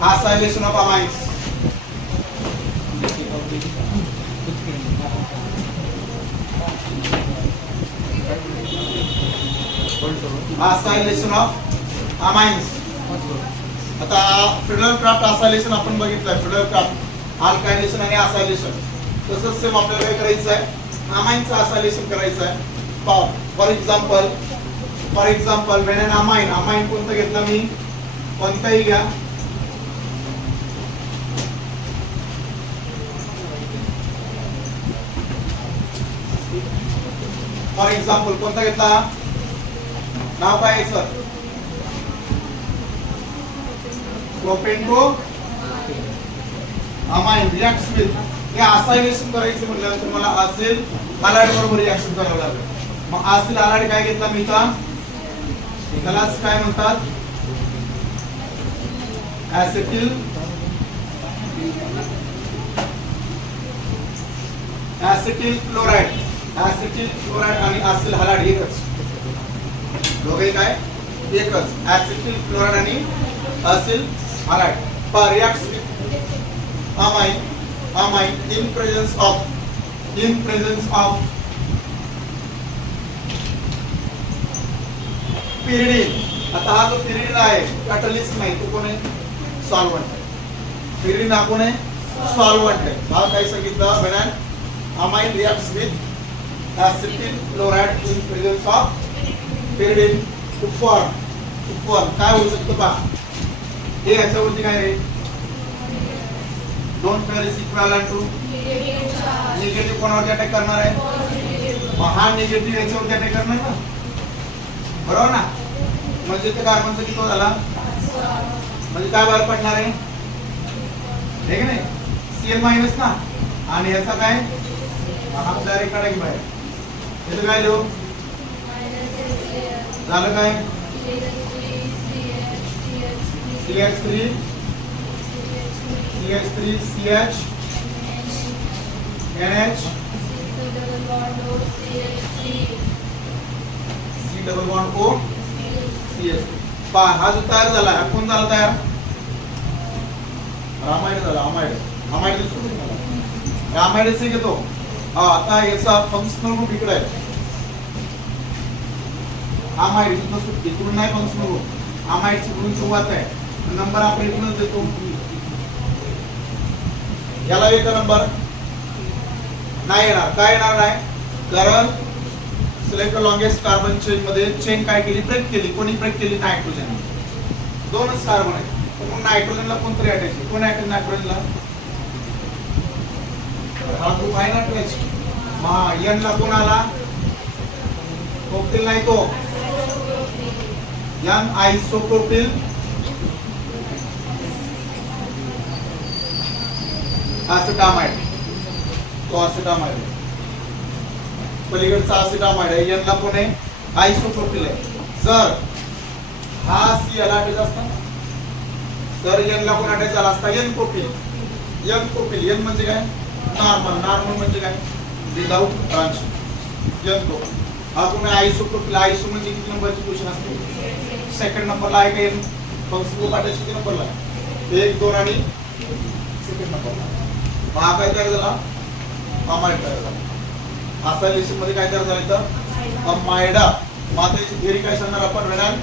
Acylation of amines. Acylation of amines. आता fiddle craft acylation आपण बघितलंय. फिडल क्राफ्ट अल्कायलेशन आणि acylation. तसंच सेम आपल्याला काय करायचं आहे, अमाइनचं acylation करायचं आहे. For example when an amine कोणतं घेतलं मी, कोणताही घ्या. फॉर एक्झाम्पल कोणता घेतला, नाव काय आहे सर, प्रोपेंटो अमाइन रिएक्ट्स विथ. हे acylation करायचं म्हटल्यानंतर मला असेल हॅलाइड बरोबर रिएक्शन करावं लागेल. मग असेल हॅलाइड काय घेतला मी का, त्यालाच काय म्हणतात, ऍसिटिल क्लोराइड. ऍसिटिल क्लोराइड आणि असेल हॅलाइड एकच, दोघे काय एकच, ऍसिटिल क्लोराइड आणि असेल halide. Per reacts with amine in presence of pyridine. आता हा जो pyridine आहे कॅटलिस्ट नाही, तो कोण आहे, सॉल्व्हंट आहे. pyridine हा कोण आहे, सॉल्व्हंट आहे. हा काय सांगितलं, when an amine reacts with acetyl chloride in presence of pyridine to form काय होऊ शकतं पहा. हे याच्यावरती काय आहे, दोन pair is equivalent to negative कोणावरती अटॅक करणार आहे, हा निगेटिव्ह याच्यावरती अटॅक करणार ना, बरोबर ना. म्हणजे ते कार्बनचा किती झाला, म्हणजे काय बाहेर पडणार आहे, हे की नाही, Cl मायनस ना, आणि याचा काय हा डायरेक्ट काढा की बाहेर. याचं काय लिहू, झालं काय, CH3 CH NH C double bond O CH. पहा हा जो तयार झाला, हा कोण झाला तयार, रामायण झाला. अमाइड दिसतो तुम्हाला, रामायणच घेतो. आता याचा फंक्शनल ग्रुप इकडे आहे, अमाइड इकडून नाही फंक्शनल ग्रुप, अमाइडची इकडून सुरुवात आहे, नंबर आपण इकडूनच देतो. याला एक नंबर नाही येणार, काय येणार नाही, कारण सिलेक्ट लॉंगेस्ट कार्बन चेन मध्ये चेन काय केली, ब्रेक केली. कोणी ब्रेक केली, नायट्रोजन. दोनच कार्बन आहेत, पण नायट्रोजनला कोणतरी अटॅच आहे. कोण अटॅच नायट्रोजनला, हा ग्रुप आहे ना टच. मग एन ला कोण आला, प्रोपिल नाही तो, एन आयसोप्रोपिल acetamide. तो acetamide पलीकडचा acetamide आहे, यांना कोण आहे, आयसोप्रोपिल आहे. जर हा सी याला अटॅच असता तर यांना कोण अटॅच झाला असता, एन प्रोपिल. एन म्हणजे काय, नॉर्मल म्हणजे काय, विदाउट ब्रांच. एन प्रोपिल हा कोण आहे, आयसोप्रोपिल. आयसो म्हणजे किती नंबरची पोझिशन असते, सेकंड नंबरला आहे का. एन फंक्शन अटॅच किती नंबरला आहे, 1 2 आणि सेकंड नंबरला. हा काय तयार झाला, अमाइड तयार झाला. acylation मध्ये काय तयार झालं तर अमाइडा. मातेची थिअरी काय सांगणार आपण, वेळान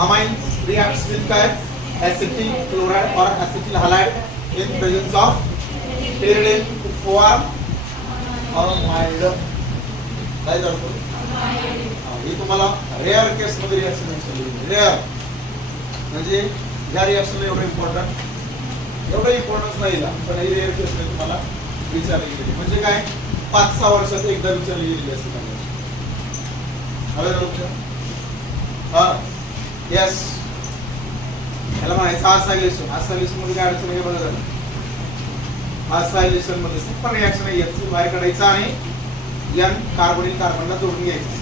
अमाइन रिएक्ट्स विथ काय, acetyl chloride or acetyl halide in presence of pyridine to form amide. काय झालं, हे तुम्हाला रेअर केस मध्ये रिएक्शन सांगितलं. रेअर म्हणजे या रिएक्शनला एवढं इम्पॉर्टन्स नाही, पण ही रेअर केस तुम्हाला विचारली गेली. म्हणजे काय, 5-6 वर्षात एकदा विचारली गेलेली असते. यस, याला म्हणायचं acylation. acylation मध्ये काय अडचण आहे बघा झालं. acylation मध्ये सिंपल रिएक्शन आहे, याचं बाहेर काढायचं आणि एन कार्बोनिल कार्बनला जोडून घ्यायचं.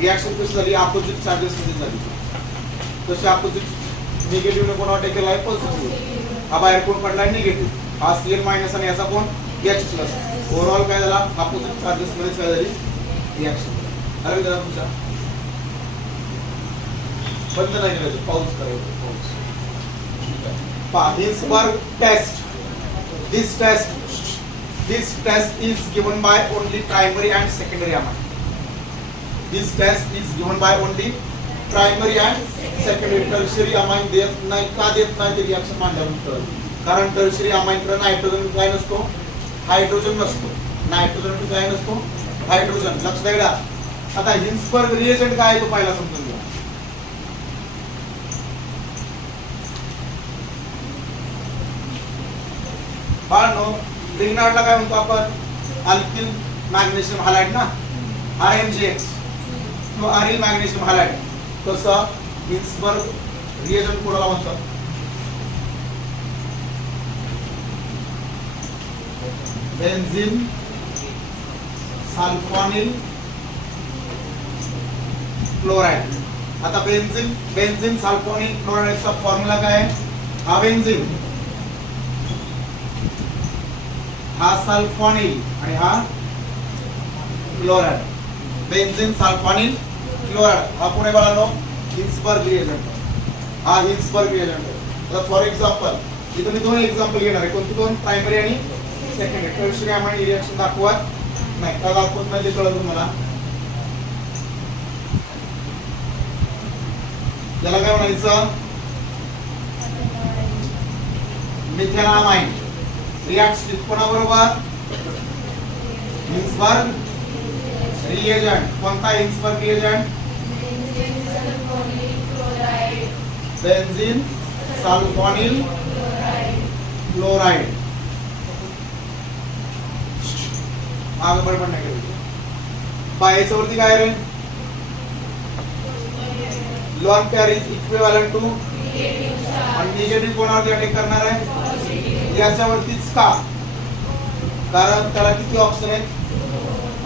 रिएक्शन कशी झाली, अपोजिट चार्जेस मध्ये झाली. तशी अपोजिट निगेटिव्ह कोण अटॅक केला आहे, पॉझिटिव्ह. हा बाहेर कोण पडलाय, निगेटिव्ह. हा Cl मायनस आणि याचा कोण, H प्लस. ओव्हरऑल काय झाला, अपोजिट चार्जेस मध्ये काय झाली रिएक्शन. अरे दादा तुमच्या बंद नाही करायचं, पाऊस करायचं, पाऊस. Hinsberg test. This test is given by only primary and secondary amine. This test is given by only primary and secondary. Tertiary amine देत नाही का देत नाही ते रिएक्शन मांडल्यानंतर, कारण tertiary amine कडे नायट्रोजन काय नसतो, हायड्रोजन नसतो. नायट्रोजन काय नसतो, हायड्रोजन. लक्ष द्या. आता हिन्सबर्ग रिएजंट काय आहे तो पहिला समजून घ्या. बाळनो रिग्नार्डला काय म्हणतो आपण, अल्किल मॅग्नेशियम हॅलाइड ना, RMGX किंवा अरिल मॅग्नेशियम हॅलाइड. तसं हिन्सबर्ग रिएजंट कोणाला म्हणतात, बेन्झीन सल्फोनिल क्लोराइड. आता बेन्झीन सल्फोनिल क्लोराइडचा फॉर्म्युला काय आहे, हा बेन्झीन, हा सल्फोनिल आणि हा क्लोराइड. बेन्झीन सल्फोनिल क्लोराइड हा पुढे बाळांनो हिन्सबर्ग रिएजंट. हा हिन्सबर्ग रिएजंट. तर फॉर एक्झाम्पल इथे मी दोन एक्झाम्पल घेणार आहे. कोणती दोन, प्रायमरी आणि सेकंडरी. टर्शियरी अमाइन रिएक्शन दाखवत नाही का, दाखवत नाही ते कळलं तुम्हाला. याला काय म्हणायचं, मिथेनामाइन रिएक्ट्स विथ कोणाबरोबर, हिन्सबर्ग रिएजंट. कोणता Hinsberg reagent, benzene sulphonyl chloride. मागे बडबड नाही करायची. बाहेरच्या वरती काय रे, lone pair is equivalent to, आणि निगेटिव्ह कोणावरती अटॅक करणार आहे, याच्यावरतीच का, कारण त्याला किती ऑक्सिजन आहे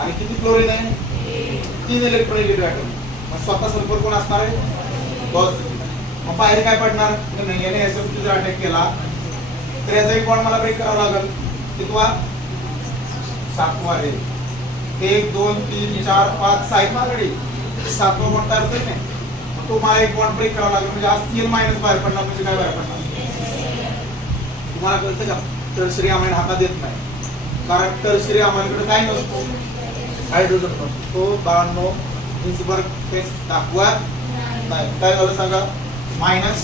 आणि किती क्लोरीन आहे, 3 इलेक्ट्रोनिगेटिव्ह ॲटम. मग स्वतः सल्फर कोण असणार आहे, पॉझिटिव्ह. मग बाहेर काय पडणार नाही, याने याच्यावरती जर अटॅक केला तर याचा एक बॉन्ड मला ब्रेक करावा लागेल. कितवा, 7वा रे. 1 2 3 4 5 6 मागडी 7वा बॉन्ड तयार होतोय नाही, तो मला एक बॉन्ड ब्रेक करावा लागेल. म्हणजे आज CL मायनस बाहेर पडणार, म्हणजे काय बाहेर पडणार तुम्हाला कळतं का. टर्शियरी अमाइन हातात देत नाही, कारण टर्शियरी अमाइनकडे काय नसतो, हायड्रोजन नसतो. तो बाळांनो हिन्सबर्ग टेस्ट दाखवत नाही. काय झालं सांगा, मायनस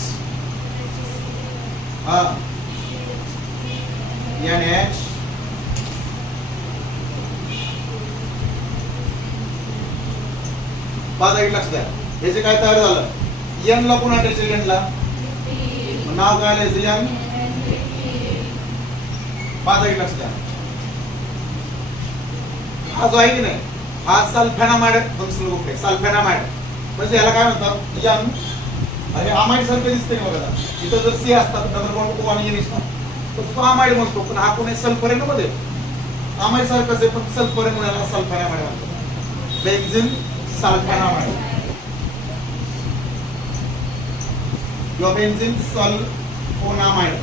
NH माझा एक लक्ष द्या. हे जे काय तयार झालं, N ला पुन्हा अटॅच, N ला नाव काय लिहायचं, N. माझा एक लक्ष द्या. हा जो आहे की नाही, हा सल्फेनामाइड फंक्शनल ग्रुप आहे. सल्फेनामाइड म्हणजे याला काय म्हणतात, N. अरे अमाइड सारखं दिसतंय बघा. इथं जर C असतात, डबल बॉन्ड O आणि N असतात, तर तो अमाइड म्हणतो. पण हा कोण आहे, सल्फर आहे ना मध्ये, अमाइड सारखंच आहे पण सल्फर आहे म्हणून याला सल्फेनामाइड म्हणतात. बेन्झीन सल्फेनामाइड किंवा benzene sulfonamide.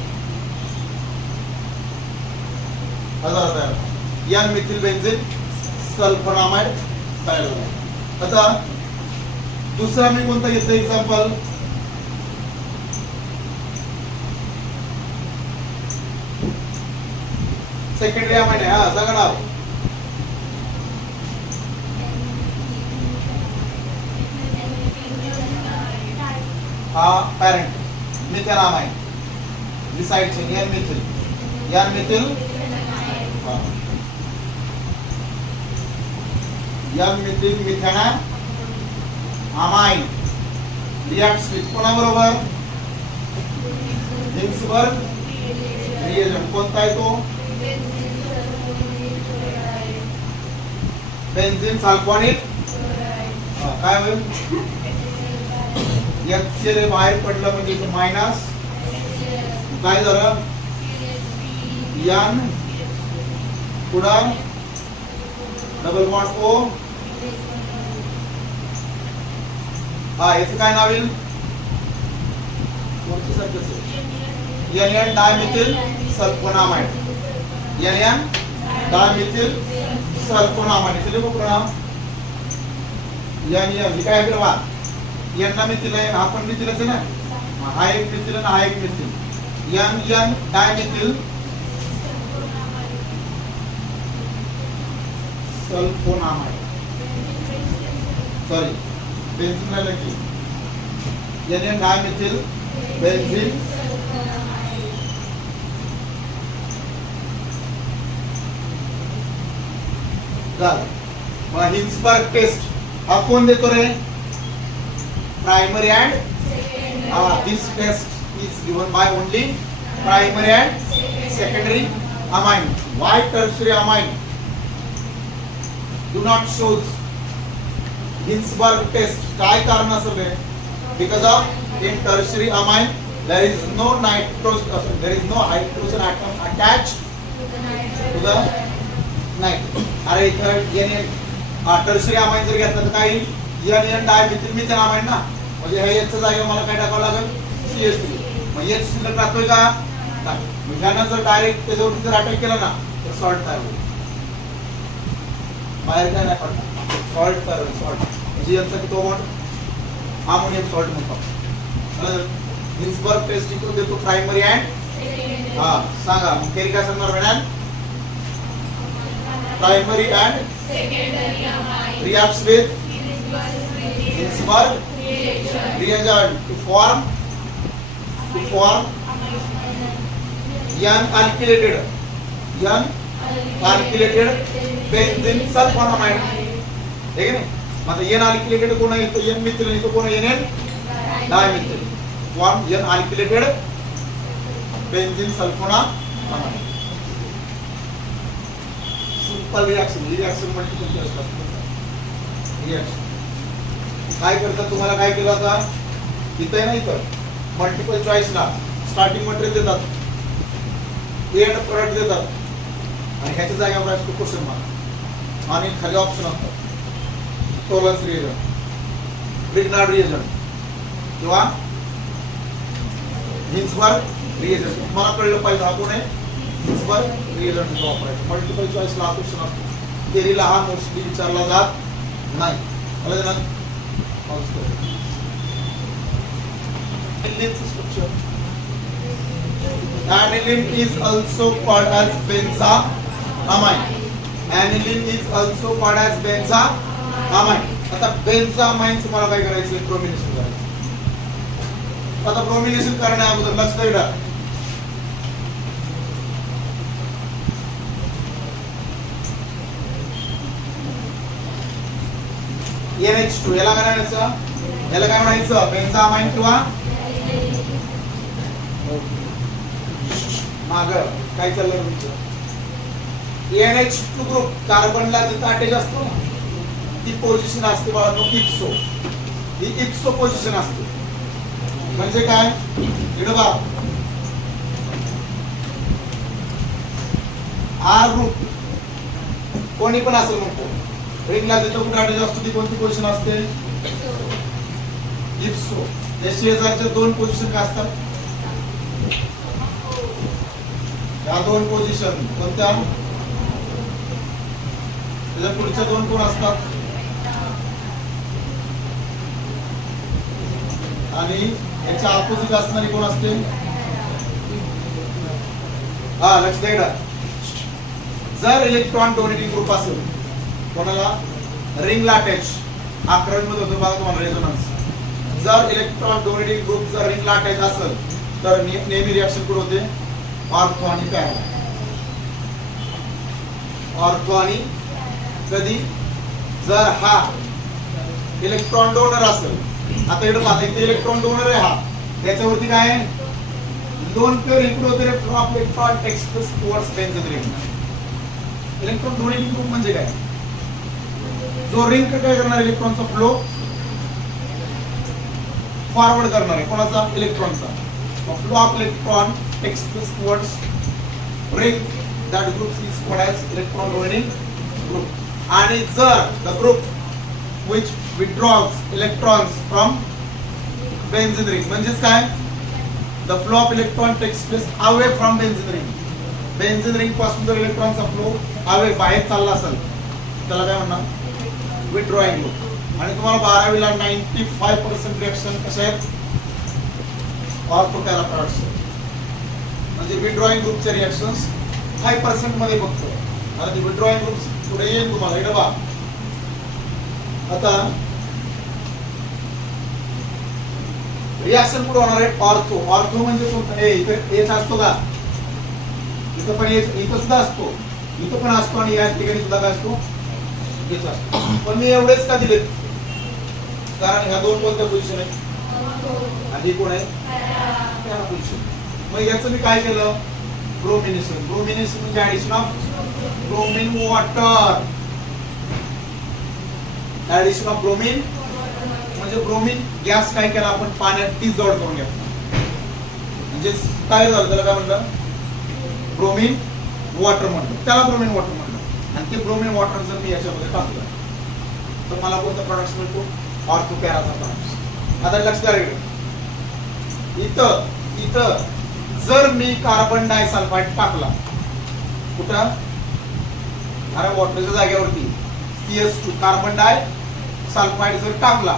N methyl benzene sulfonamide तयार होतो. आता दुसरा मी कोणता घेतलं एक्झाम्पल, सेकंडरी अमाइन आहे. हा सांगा नाव, हा parent methanamine. Decide chain N methyl, N methyl, N methyl methanamine reacts with कोणाबरोबर, हिन्सबर्ग रिएजंट. कोणता आहे तो, बेन्झीन सल्फोनिल. काय होईल, HCl बाहेर पडलं म्हणजे इथे मायनस, काय झालं, N पुढं डबल बॉन्ड O. हा याचं काय नाव येईल, NN dimethyl sulfonamide. NN dimethyl sulfonamide. इथे लिहू प्रणाम. NN काय आहे बघा, N ला मिथिल आहे, हा पण मिथिलच आहे ना. हा एक मिथिल आणि हा एक methyl. NN dimethyl sulphonamide, sorry benzene राहिलं की NN डायमेथिल बेंझिन झालं. मग हिल्सबर्ग टेस्ट हा कोण देतो रे? Primary and this test is given by only primary and secondary amine. Why tertiary amine do not shows Hinsberg test? काय कारण असेल रे? Because of in tertiary amine there is no hydrogen atom attached to the nitrogen. अरे इथं NN tertiary amine जर घेतलं तर काय NN डायमेथिल मिथेन अमाइन ना, म्हणजे हे याच्या जागेवर मला काय टाकावं लागेल? CH3. मग H शिल्लक राहतोय का? मग ह्यानं जर डायरेक्ट त्याच्यावरती जर अटॅक केला ना तर सॉल्ट तयार होईल. बाहेर काय नाही पडणार, सॉल्ट तयार होईल. सॉल्ट म्हणजे यांचा किती बॉन्ड? अमोनियम सॉल्ट म्हणतात. हिल्सबर्ग टेस्ट इकडून देतो प्रायमरी अँड सांगा मग केली काय सांगणार madam? Primary and reacts with Hinsberg reagent to form uncalculated benzene sulfonamide. ठीक है ना? मतलब uncalculated कोण आहे? तो N-methyl आणि तो कोण आहे? NN dimethyl. form uncalculated benzene sulfonamide. Simple reaction multiple choice reaction काय करतात? तुम्हाला काय केलं आता? इथं आहे ना, इथं मल्टिपल चॉईसला स्टार्टिंग मटेरियल देतात, एंड प्रोडक्ट देतात आणि ह्याच्या जागेवर असतो क्वेश्चन मार्क आणि खाली ऑप्शन असतात. टोलन्स रिएजंट, ब्रिग्नार्ड रिएजंट किंवा हिल्सबर्ग रिएजंट. मला कळलं पाहिजे हा कोण आहे? हिल्सबर्ग रिएजंट वापरायचं. मल्टिपल चॉईसला हा क्वेश्चन असतो. थेरीला हा मोस्टली विचारला जात नाही. मला ना structure. Aniline is also called as benzamine. Aniline is also called as benzamine. आता benzamine चं मला काय करायचं? ब्रोमिनेशन करायचं. आता ब्रोमिनेशन करण्या अगोदर लक्ष द्या. NH2 याला काय म्हणायचं? याला काय म्हणायचं? बेन्झामाइन किंवा माग काय चाललं तुमचं? NH2 ग्रुप कार्बनला जिथं अटॅच असतो ना ती पोझिशन असते बाळांनो इप्सो. ही इप्सो पोझिशन असते. म्हणजे काय? इकडे बघा R ग्रुप कोणी पण असेल म्हणतो रिंगला जिथं कुठे अटॅच असतो ती कोणती पोझिशन असते? इप्सो. या शेजारच्या दोन पोझिशन काय असतात? या दोन पोझिशन कोणत्या? त्याच्या पुढच्या दोन कोण असतात? आणि याच्या अपोजिट असणारी कोण असते? हा लक्ष द्या. जर इलेक्ट्रॉन डोनेटिंग ग्रुप असेल कोणाला? रिंगला अटॅच 11 मध्ये होतो बघा तुम्हाला रेझोनन्स. जर इलेक्ट्रॉन डोनेटिंग ग्रुप जर रिंगला अटॅच असेल तर नेहमी रिएक्शन कुठे होते? ऑर्थो आणि पॅरा. ऑर्थो आणि कधी जर हा इलेक्ट्रॉन डोनर असेल. आता इकडे पाहता इथे इलेक्ट्रॉन डोनर आहे हा. त्याच्यावरती काय आहे? दोन पेअर इकडे होते रे flow of electron takes towards benzene ring. Electron donating group म्हणजे काय? जो रिंग काय करणार? इलेक्ट्रॉनचा फ्लो फॉरवर्ड करणार आहे. कोणाचा? इलेक्ट्रॉनचा. Flow of electron takes towards ring that group is called as electron donating group. आणि जर the group which withdraws electrons from benzene ring म्हणजेच काय? the flow of electron takes place away from benzene ring. benzene ring पासून जर इलेक्ट्रॉनचा flow away बाहेर चालला असेल त्याला काय म्हणणार? withdrawing group. आणि तुम्हाला 12वी ला 95% रिएक्शन कशा आहेत? Ortho para products. म्हणजे विथड्रॉइंग ग्रुपच्या रिएक्शन्स 5% मध्ये बघतो. आता ती विथड्रॉइंग ग्रुप पुढे येईल तुम्हाला. इकडे बघा आता रिएक्शन कुठे होणार आहे? ऑर्थो. ऑर्थो म्हणजे कोणतं? इथं एच असतो का? इथं पण एच, इथं सुद्धा असतो, इथं पण असतो आणि या ठिकाणी सुद्धा काय असतो? एच असतो. पण मी एवढेच का दिलेत? कारण ह्या दोन कोणत्या पोझिशन आहे आणि कोण आहे? Para position. मग याचं मी काय केलं? ब्रोमिनेशन. ब्रोमिनेशन म्हणजे addition of bromine water. Addition of bromine म्हणजे ब्रोमीन गॅस काय केला आपण पाण्यात ती जोड करून घेतला. म्हणजे काय झालं त्याला? काय म्हणलं? ब्रोमीन वॉटर म्हणलं. त्याला ब्रोमीन वॉटर म्हणलं. आणि ते ब्रोमीन वॉटर जर मी याच्यामध्ये टाकलं तर मला कोणता प्रोडक्ट मिळतो? ऑर्थो पॅराचा प्रोडक्ट. आता लक्ष द्या. इथं जर मी कार्बन डायसल्फाइड टाकला कुठं? अरे वॉटरच्या जागेवरती CS2 कार्बन डायसल्फाइड जर टाकला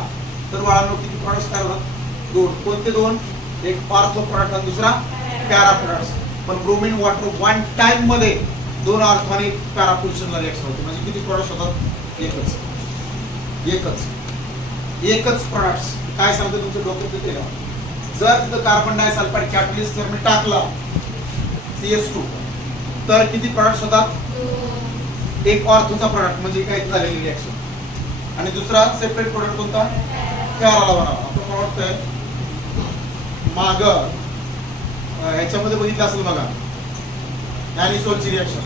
तर बाळांनो किती प्रोडक्ट्स तयार होतात? दोन. कोणते दोन? एक ऑर्थो प्रोडक्ट आणि दुसरा पॅरा प्रोडक्ट. पण ब्रोमीन वॉटर वन टाइम मध्ये दोन ऑर्थो आणि पॅरा पोझिशनला रिएक्शन होते. म्हणजे किती प्रोडक्ट्स होतात? एकच प्रोडक्ट्स. काय सांगते तुमचं डोकं ते केलं? जर तिथं कार्बन डायसल्फाइड कॅटलिस्ट जर मी टाकला CS2 तर किती प्रोडक्ट्स होतात? एक ऑर्थोचा प्रोडक्ट म्हणजे काय झालेली रिएक्शन. आणि दुसरा सेपरेट प्रोडक्ट कोणता? पॅराला बनावा. आपण वाटतंय माग ह्याच्यामध्ये बघितलं असेल बघा ऍनिसोलची रिएक्शन.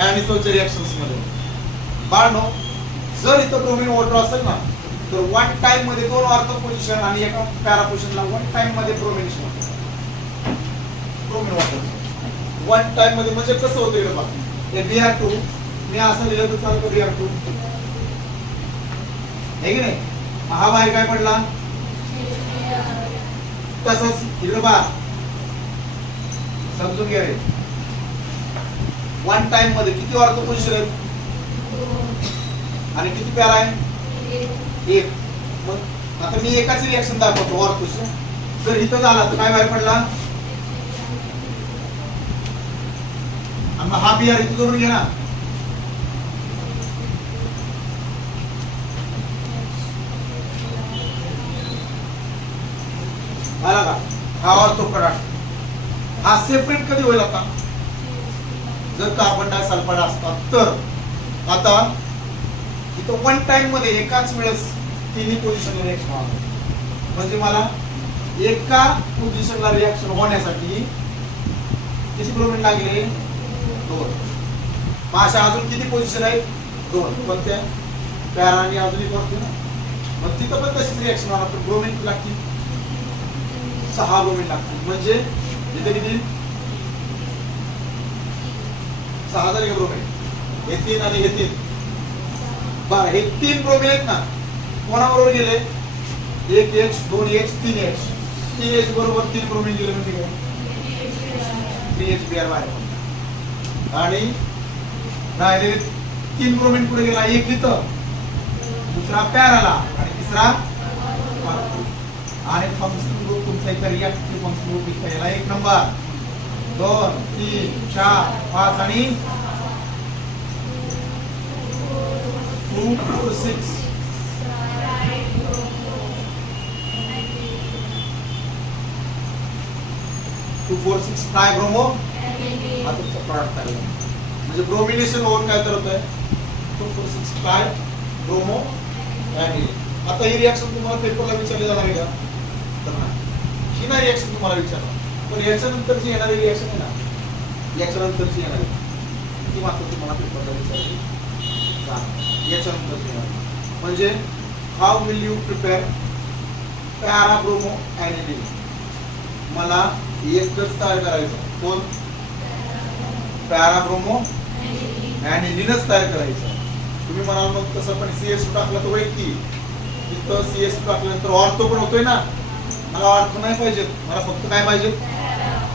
ऍनिसोलच्या रिएक्शन्स मध्ये बाळनो जर इथं ब्रोमीन वॉटर असेल ना तर वन टाइम मध्ये दोन ऑर्थो पोझिशन आणि एका पॅरा पोझिशनला वन टाइम मध्ये ब्रोमिनेशन होतं. ब्रोमीन वॉटर वन टाइम मध्ये म्हणजे कसं होतं? इकडे बघा हे Br2 मी असं लिहिलं तर चालतं Br2 आहे की नाही? हा बाहेर काय पडला? तसंच इकडे बघा समजून घ्या. वन टाइम मध्ये किती ऑर्थो पोझिशन आहेत आणि किती पॅरा आहे? एक. मग आता मी एकाच रिएक्शन दाखवतो ऑर्थोचं. जर इथं झाला तर काय बाहेर पडला? हा Br इथं जोडून घ्या ना. आला का? हा ऑर्थो प्रोडक्ट. हा सेपरेट कधी होईल? आता जर कार्बन डायसल्फाइड असतात तर. आता इथं वन टाइम मध्ये एकाच वेळेस तिन्ही पोझिशनला रिएक्शन होणार. म्हणजे मला एका पोझिशनला रिएक्शन होण्यासाठी किती ब्रोमीन लागले? दोन. मग अशा अजून किती पोझिशन आहेत? दोन. कोणत्या? पॅरा आणि अजून एक वरती ना. मग तिथं पण तशीच रिएक्शन होणार. पण ब्रोमीन लागतील 6 ब्रोमीन लागतील. म्हणजे इथे किती? 6 झाले का ब्रोमीन? हे 3 आणि हे 3. बरं हे 3 ब्रोमीन आहेत ना कोणाबरोबर गेले? 1 H 2 H 3 H. 3 H बरोबर 3 ब्रोमीन गेले म्हणजे काय? 3 HBr बाहेर. आणि राहिलेले 3 ब्रोमीन पुढे गेला. एक इथं, दुसरा पॅराला आणि तिसरा आणि फंक्शन ग्रुप तुमचा इथं रिएक्टिव्ह फंक्शन ग्रुप इथं याला 1 नंबर 2 3 4 5 आणि 2 4 6 2 4 6 ट्राय ब्रोमो हा तुमचा प्रॉडक्ट आहे. म्हणजे ब्रोमिनेशन होऊन काय तर होतंय 2 4 6 ट्राय ब्रोमो ऍनिलीन. आता ही रिएक्शन तुम्हाला पेपरला विचारली जाणार आहे का? तर नाही. ही नाही रिएक्शन तुम्हाला विचारणार. पण याच्यानंतरची येणारी रिएक्शन आहे ना, याच्यानंतरची येणारी ती मात्र तुम्हाला पेपरला विचारली जाणार. याच्यानंतरची येणार म्हणजे how will you prepare para bromo aniline. मला एकच तयार करायचं. कोण? पॅरा ब्रोमो ऍनिलीनच तयार करायचं. तुम्ही म्हणाल मग तसं पण CS2 टाकला तर वैयक्ती तिथं CS2 टाकल्यानंतर ऑर्थो पण होतोय ना. मला ऑर्थो नाही पाहिजे, मला फक्त काय पाहिजे?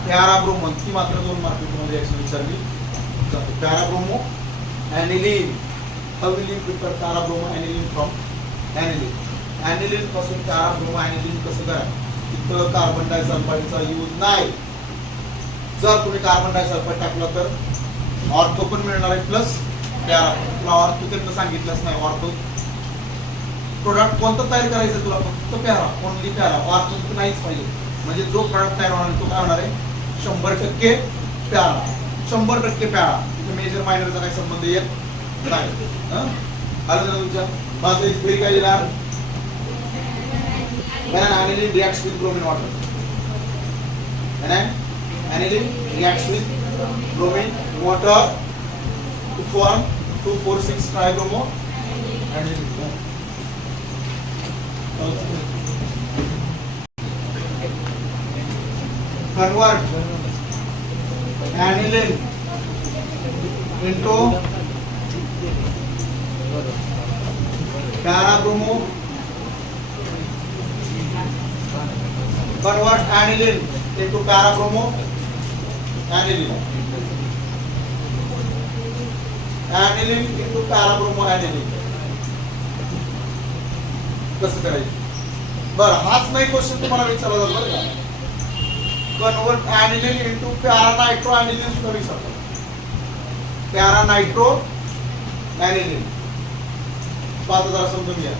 Para bromo. ती मात्र 2 मार्क तुम्हाला रिएक्शन विचारली जाते. Para bromo aniline. How will you prepare para bromo aniline from aniline. Aniline पासून पॅरा ब्रोमो ऍनिलीन कसं करा? तिथं कार्बन डायसल्फाइडचा यूज नाही. जर तुम्ही कार्बन डायसल्फाईड टाकलं तर ऑर्थो पण मिळणार आहे प्लस पॅरा. तुला ऑर्थो त्यांना सांगितलंच नाही. ऑर्थो प्रोडक्ट कोणतं तयार करायचं तुला, फक्त पॅरा, ओनली पॅरा. ऑर्थो नाहीच पाहिजे. म्हणजे जो प्रोडक्ट तयार होणार तो काय होणार आहे 100% पॅरा, 100% पॅरा. तिथे मेजर मायनरचा काही संबंध येत नाही. आलं ना तुमच्या माझं एक फ्री काय दिला aniline reacts with bromine water. Aniline reacts with bromine water to form 2,4,6 tribromo aniline. Convert aniline into parabromo. Convert aniline into parabromo aniline. Aniline into parabromo aniline. कसं करायचं? बरं, हाच नाही क्वेश्चन तुम्हाला विचारला जातो बरं का. Convert aniline into para-nitro aniline सुद्धा विचारतात. para-nitro aniline. पाहता जरा समजून घ्या.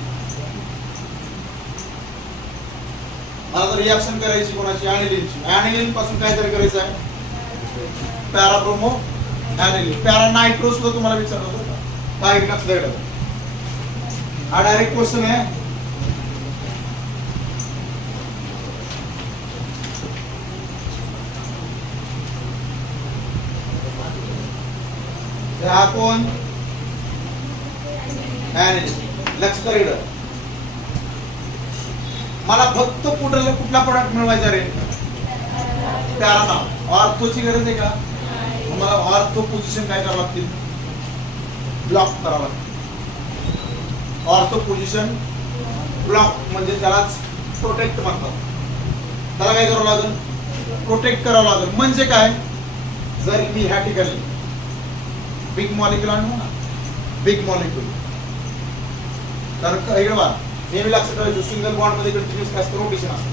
मला तर रिएक्शन करायची कोणाची, ॲनिलीनची. ॲनिलीन पासून काय तयार करायचं आहे पॅराब्रोमो ॲनिलीन. पॅरानायट्रो सुद्धा तुम्हाला विचारलं होतं का, काय लक्ष द्यायला. हा डायरेक्ट क्वेश्चन आहे. हा कोण ॲनिलीन. लक्ष द्यायला. मला फक्त कुठला प्रोडक्ट मिळवायचा रे पॅरा. ऑर्थोची गरज आहे का, मला ऑर्थो पोझिशन काय करावं लागतील, ब्लॉक करावं लागतील. ऑर्थो पोझिशन ब्लॉक म्हणजे त्यालाच प्रोटेक्ट म्हणतात. त्याला काय करावं लागेल, प्रोटेक्ट करावं लागेल. म्हणजे काय, जर मी ह्या ठिकाणी बिग मॉलिक्युल आणू ना, बिग मॉलिक्युल, तर इकडे बघा नेहमी लक्षात ठेवायचं सिंगल बॉन्ड मध्ये कंटिन्यूअस काय असतो, रोटेशन असतं.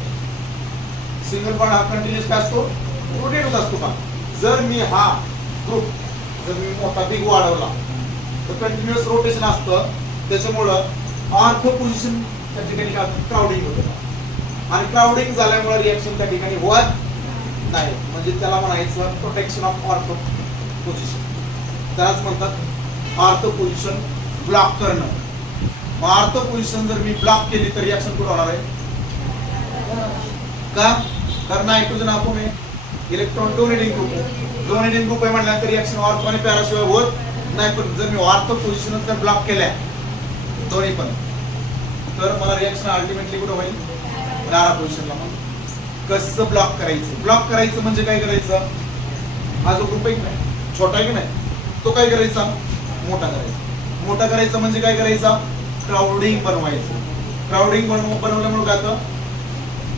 सिंगल बॉन्ड हा कंटिन्यूअस काय असतो, रोटेट होत असतो का. जर मी हा ग्रुप जर मी मोठा बिग वाढवला तर कंटिन्यूअस रोटेशन असतं. त्याच्यामुळं ऑर्थो पोझिशन त्या ठिकाणी काय क्राउडिंग होतं आणि क्राउडिंग झाल्यामुळे रिएक्शन त्या ठिकाणी होत नाही. म्हणजे त्याला म्हणायचं प्रोटेक्शन ऑफ ऑर्थो पोझिशन. त्यालाच म्हणतात ऑर्थो पोझिशन ब्लॉक करणं. ऑर्थो पोझिशन जर मी ब्लॉक केली तर रिएक्शन कुठं होणार आहे का, कारण नायट्रोजन आपण इलेक्ट्रॉन डोनेटिंग ग्रुप आहे. डोनेटिंग ग्रुप आहे म्हटल्यानंतर रिएक्शन ऑर्थो आणि पॅराशिवाय होत नाही. पण जर मी ऑर्थो पोझिशन जर ब्लॉक केल्या दोन्ही पण, तर मला रिएक्शन अल्टिमेटली कुठं होईल, पॅरा पोझिशनला. मग कसं ब्लॉक करायचं, ब्लॉक करायचं म्हणजे काय करायचं, हा जो ग्रुप आहे की नाही छोटा आहे की नाही, तो काय करायचा मोठा करायचा. मोठा करायचा म्हणजे काय करायचा, क्राउडिंग बनवायचं. क्राउडिंग बनवल्यामुळे काय होतं,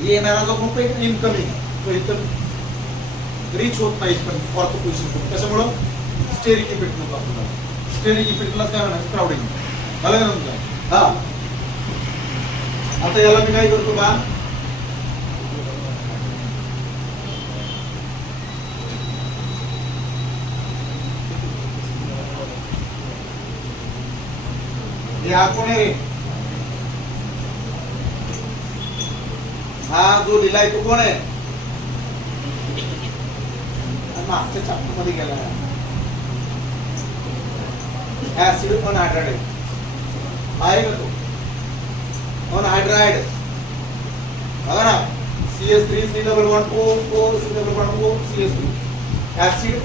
येणारा जो ग्रुप आहे इनकमिंग तो इथं रीच होत नाही पण ऑर्थो पोझिशन. त्याच्यामुळं स्टेरिक इफेक्ट होतो आपल्याला. स्टेरिक इफेक्टला काय म्हणायचं, क्राउडिंग. मला काय म्हणतो हा. आता याला मी काय करतो बा, हा कोण आहे, हा जो लिहिलाय तो कोण आहे, मागच्या चॅप्टर मध्ये गेला. ऍसिड अनहायड्राइड आहे का तो, अनहायड्राइड बघा ना, CH3 C11O C11O CH3 acid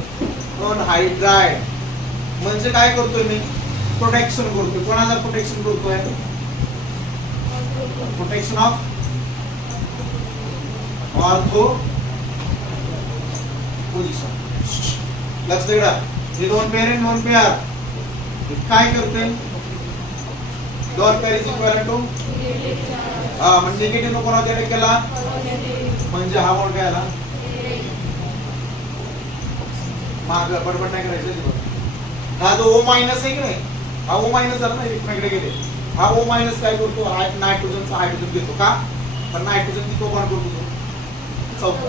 anhydride. म्हणजे काय करतोय मी, प्रोटेक्शन करतोय. कोणाला प्रोटेक्शन करतोय, प्रोटेक्शन ऑफ ऑर्थो पोझिशन. लक्ष द्या, हे दोन पेअर आहे, दोन पेअर काय करते, दोन पेअर इज इक्वल टू म्हणजे निगेटिव्ह कोणाचा अटॅक केला, म्हणजे हा मोड काय आला माग बडबड नाही करायचं. हा जो O मायनस आहे की नाही, हा O मायनस झाला ना, इकडे गेले. हा O मायनस काय करतो, नायट्रोजनचा हायड्रोजन घेतो का, पण नायट्रोजन किती बॉन्ड करतो चौथा.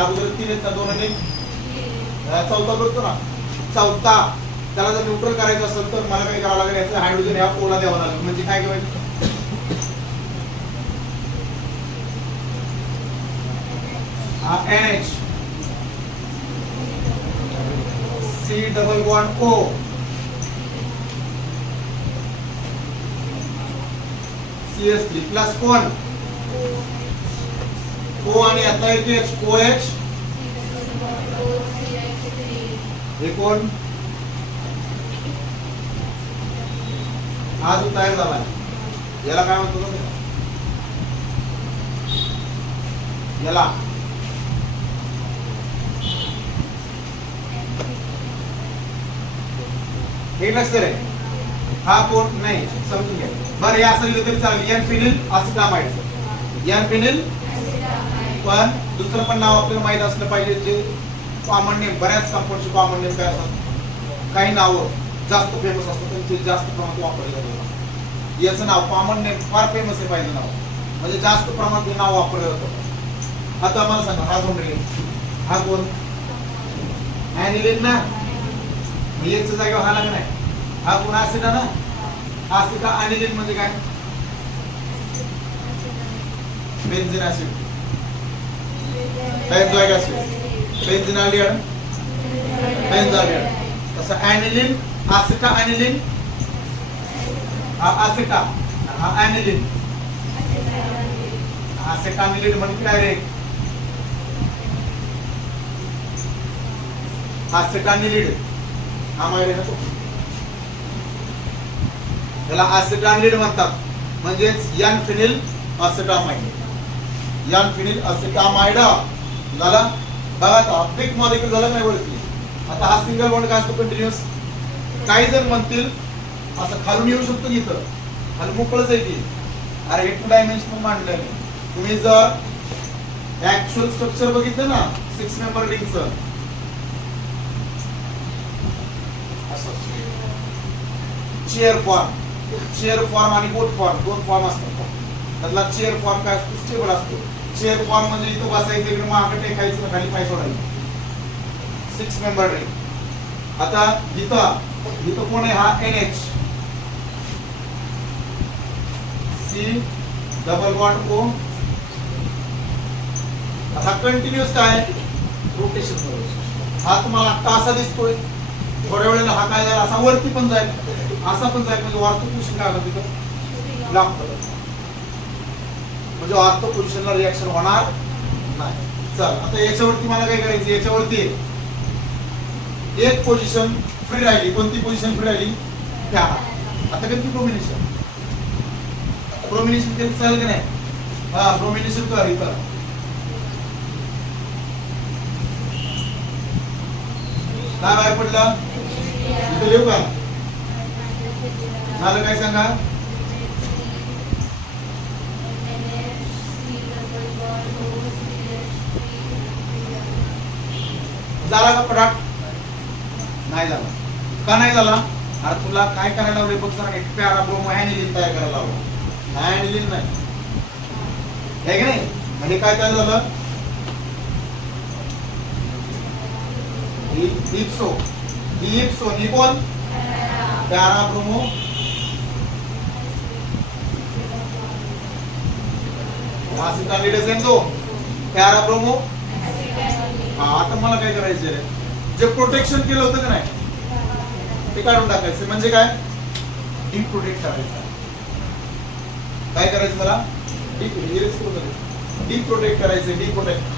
अगोदर 3 आहेत ना, 2 आणि चौथा करतो ना, चौथा त्याला जर न्यूट्रल करायचं असेल तर मला काय करावं लागेल, याचं हायड्रोजन ह्या पोला द्यावा लागेल. म्हणजे काय करायचं, हा NH C double bond O CH3 plus कोण O आणि आता एक H OH हे कोण हा जो तयार झाला याला काय म्हणतो ना, याला हे नसते रे, हा कोण नाही समजून घ्या बरं. हे असं लिहिलं तरी चालेल, एन फिनिल असिटामाइड, एन फिनिल. पण दुसरं पण नाव आपल्याला माहित असलं पाहिजे, जे कॉमन नेम, बऱ्याच कंपाऊंडचे कॉमन नेम काय असतात, काही नावं जास्त फेमस असतात त्यांचे जास्त प्रमाणात वापरले जातात. याचं नाव कॉमन नेम फार फेमस आहे पाहिजे नाव, म्हणजे जास्त प्रमाणात हे नाव वापरलं जातं. आता मला सांगा, हा कोण रे, हा कोण ॲनिलिन ना, याच्या जागेवर हा लागला नाही, हा कोण ऍसिडा ना, ऍसिडा. ॲनिलिन म्हणजे काय, बेन्झीन ऍसिड, बेन्झोइक ऍसिड, बेन्झिनाल्डिहाइड, बेन्झाल्डिहाइड. तसं ॲनिलिन, ऍसिटा, ॲनिलिन, हा ऍसिटा, हा ॲनिलिन. ऍसिटामिलिन म्हणजे डायरेक्ट ऍसिटामिलिन, हा माहिती आहे ना तो, त्याला ऍसिटामिलिन म्हणतात. म्हणजेच एन फिनिल असिटामाइड, एन फिनिल असिटामाइड झाला. बघा आता बिग मॉलिक्यूल झालं नाही वरती. आता हा सिंगल बॉन्ड काय असतो, कंटिन्युअस. काही जण म्हणतील असं खालून येऊ शकतो, इथं खाली मोकळच आहे की, अरे हे 2 डायमेन्शनल मांडलंय. तुम्ही जर ऍक्च्युअल स्ट्रक्चर बघितलं ना 6 मेंबर रिंगचं, चेअर फॉर्म, चेअर फॉर्म आणि बोट फॉर्म, दोन फॉर्म असतात. त्यातला चेअर फॉर्म काय असतो, स्टेबल असतो. चेअर फॉर्म म्हणजे इथं बसायचं, इकडे मागे टेकायचं, खाली पाय सोडायचं. 6 मेंबर रिंग. आता इथं कोण आहे, हा NH C double bond O. हा कंटिन्युअस काय रोटेशन. हा तुम्हाला आता असा दिसतोय, थोड्या वेळेला हा काय जाईल, असा वरती पण जाईल, असा पण जाईल. म्हणजे ऑर्थो पोझिशन काय होतं, तिथं लागतं, म्हणजे ऑर्थो पोझिशनला रिएक्शन होणार नाही. चल आता याच्यावरती मला काय करायचं, याच्यावरती एक पोझिशन फ्री राहिली. कोणती पोझिशन फ्री राहिली, त्या. आता किती प्रोमिनेशन, प्रोमिनेशन केलं चालेल की नाही, हा प्रोमिनेशन कर. इथं काय बाहेर पडलं, इथं लिहू का, झालं काय सांगा, झाला का पटाट, नाही झाला. का नाही झाला, अरे तुला काय करायला लावले बघ, जरा एक पॅरा ब्रोमो ॲनिलिन तयार करायला लावलं. ॲनिलिन नाही हे की नाही. म्हणजे काय तयार झालं, इप्सो, इप्सो निकोल पॅरा ब्रोमो तो पॅरा ब्रोमो. हा आता मला काय करायचं, जे प्रोटेक्शन केलं होतं का नाही ते काढून टाकायचं. म्हणजे काय, डिप्रोटेक्ट करायचं. काय करायचं मला, डिप्रोटेक्ट करायचं, डिप्रोटेक्ट.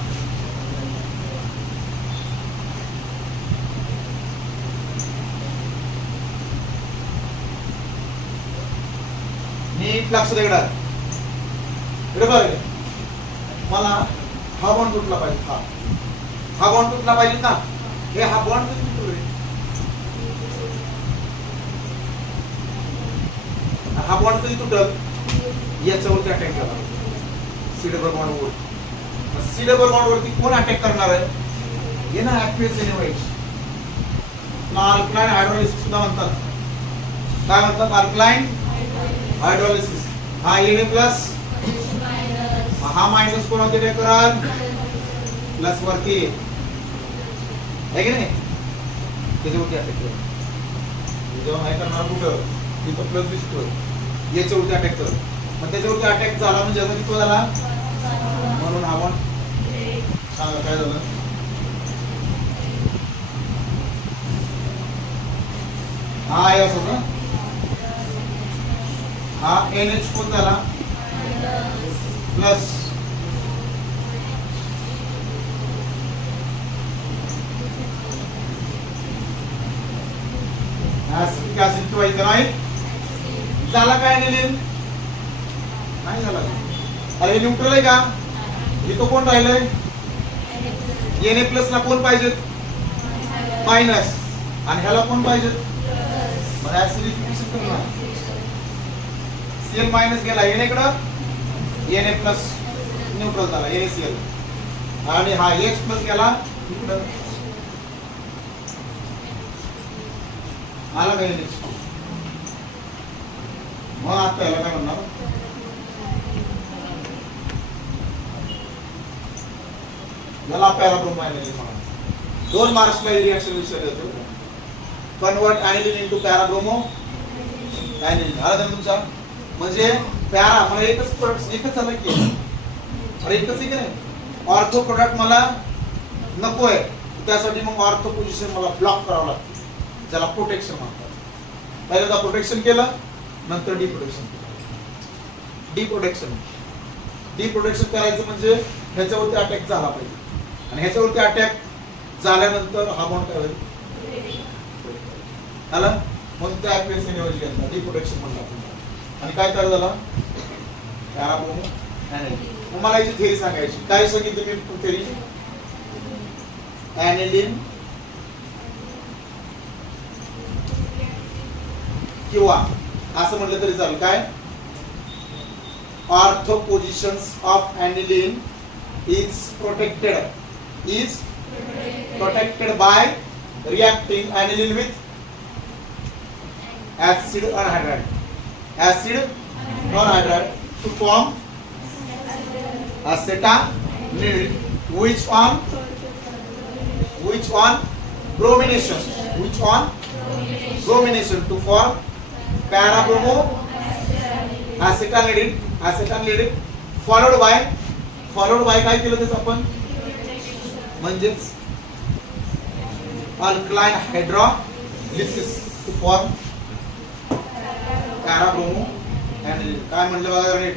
नीट लक्ष देणार. बरोबर, मला हा बॉन्ड तुटला पाहिजे, हा बॉन्ड तुटला पाहिजे ना. हे हा बॉन्ड तुटतोय, हा बॉन्ड कधी तुटल, याच्यावरती अटॅक केला सी डबल बॉन्ड वर. सी डबल बॉन्ड वरती कोण अटॅक करणार आहे, हे ना ऍक्टिव्ह एनएच. अल्कलाइन हायड्रोलिसिस सुद्धा म्हणतात. काय म्हणतात, अल्कलाइन हायड्रोलिसिस. हा Na प्लस, हा मायनस कोण होते, अटॅक कराल प्लस वरती. आहे की नाही, त्याच्यावरती अटॅक करत. जेव्हा काय करणार कुठं तिथं प्लस दिसतोय याच्यावरती अटॅक करत, मग त्याच्यावरती अटॅक झाला म्हणजे याचा किती झाला, म्हणून आपण सांगा काय झालं. हा असं ना, हा NH कोण झाला प्लस, ऍसिडिक ऍसिड किंवा इथेनॉइल झाला काय aniline नाही झाला. अरे न्यूट्रल आहे का, इथं कोण राहिलंय Na प्लस ला कोण पाहिजेत मायनस, आणि ह्याला कोण पाहिजेत, मग ऍसिडिफिकेशन करणार. Cl मायनस गेला Na कडं, Na प्लस न्यूट्रल झाला NaCl, आणि हा H प्लस गेला इकडं आला काय NH. मग आता याला काय म्हणणार, याला पॅराब्रोमो ऍनिलीन म्हणा. 2 मार्क्सला रिएक्शन विषय येतो, कन्वर्ट ऍनिलीन इनटू पॅराब्रोमो ऍनिलीन. आला तर तुमचा म्हणजे पॅरा मला एकच आलं की, अरे एकच आहे की नाही, ऑर्थो प्रोडक्ट मला नको आहे, त्यासाठी मग ऑर्थो पोझिशन मला ब्लॉक करावं लागतं, ज्याला प्रोटेक्शन म्हणतात. पहिल्यांदा प्रोटेक्शन केलं, नंतर डिप्रोटेक्शन केलं. डिप्रोटेक्शन करायचं म्हणजे ह्याच्यावरती अटॅक झाला पाहिजे, आणि ह्याच्यावरती अटॅक झाल्यानंतर हा बॉन्ड काय होईल आला, मग त्या ऍक्युरेसी ऐवजी घेतला डिप्रोटेक्शन म्हणतात. आणि काय तयार झाला पॅराब्रोमो ऍनिलीन. मग मला याची थेरी सांगायची, काय सांगितलं मी थेरी, ऍनिलीन किंवा असं म्हटलं तरी चालेल काय, ortho positions of aniline is protected by reacting aniline with acid or hydride to form acetanilide, which on bromination to form parabromo acetanilide followed by काय केलं त्याचं आपण, म्हणजेच alkaline hydrolysis to form para bromo aniline. काय म्हणलं बघा नीट,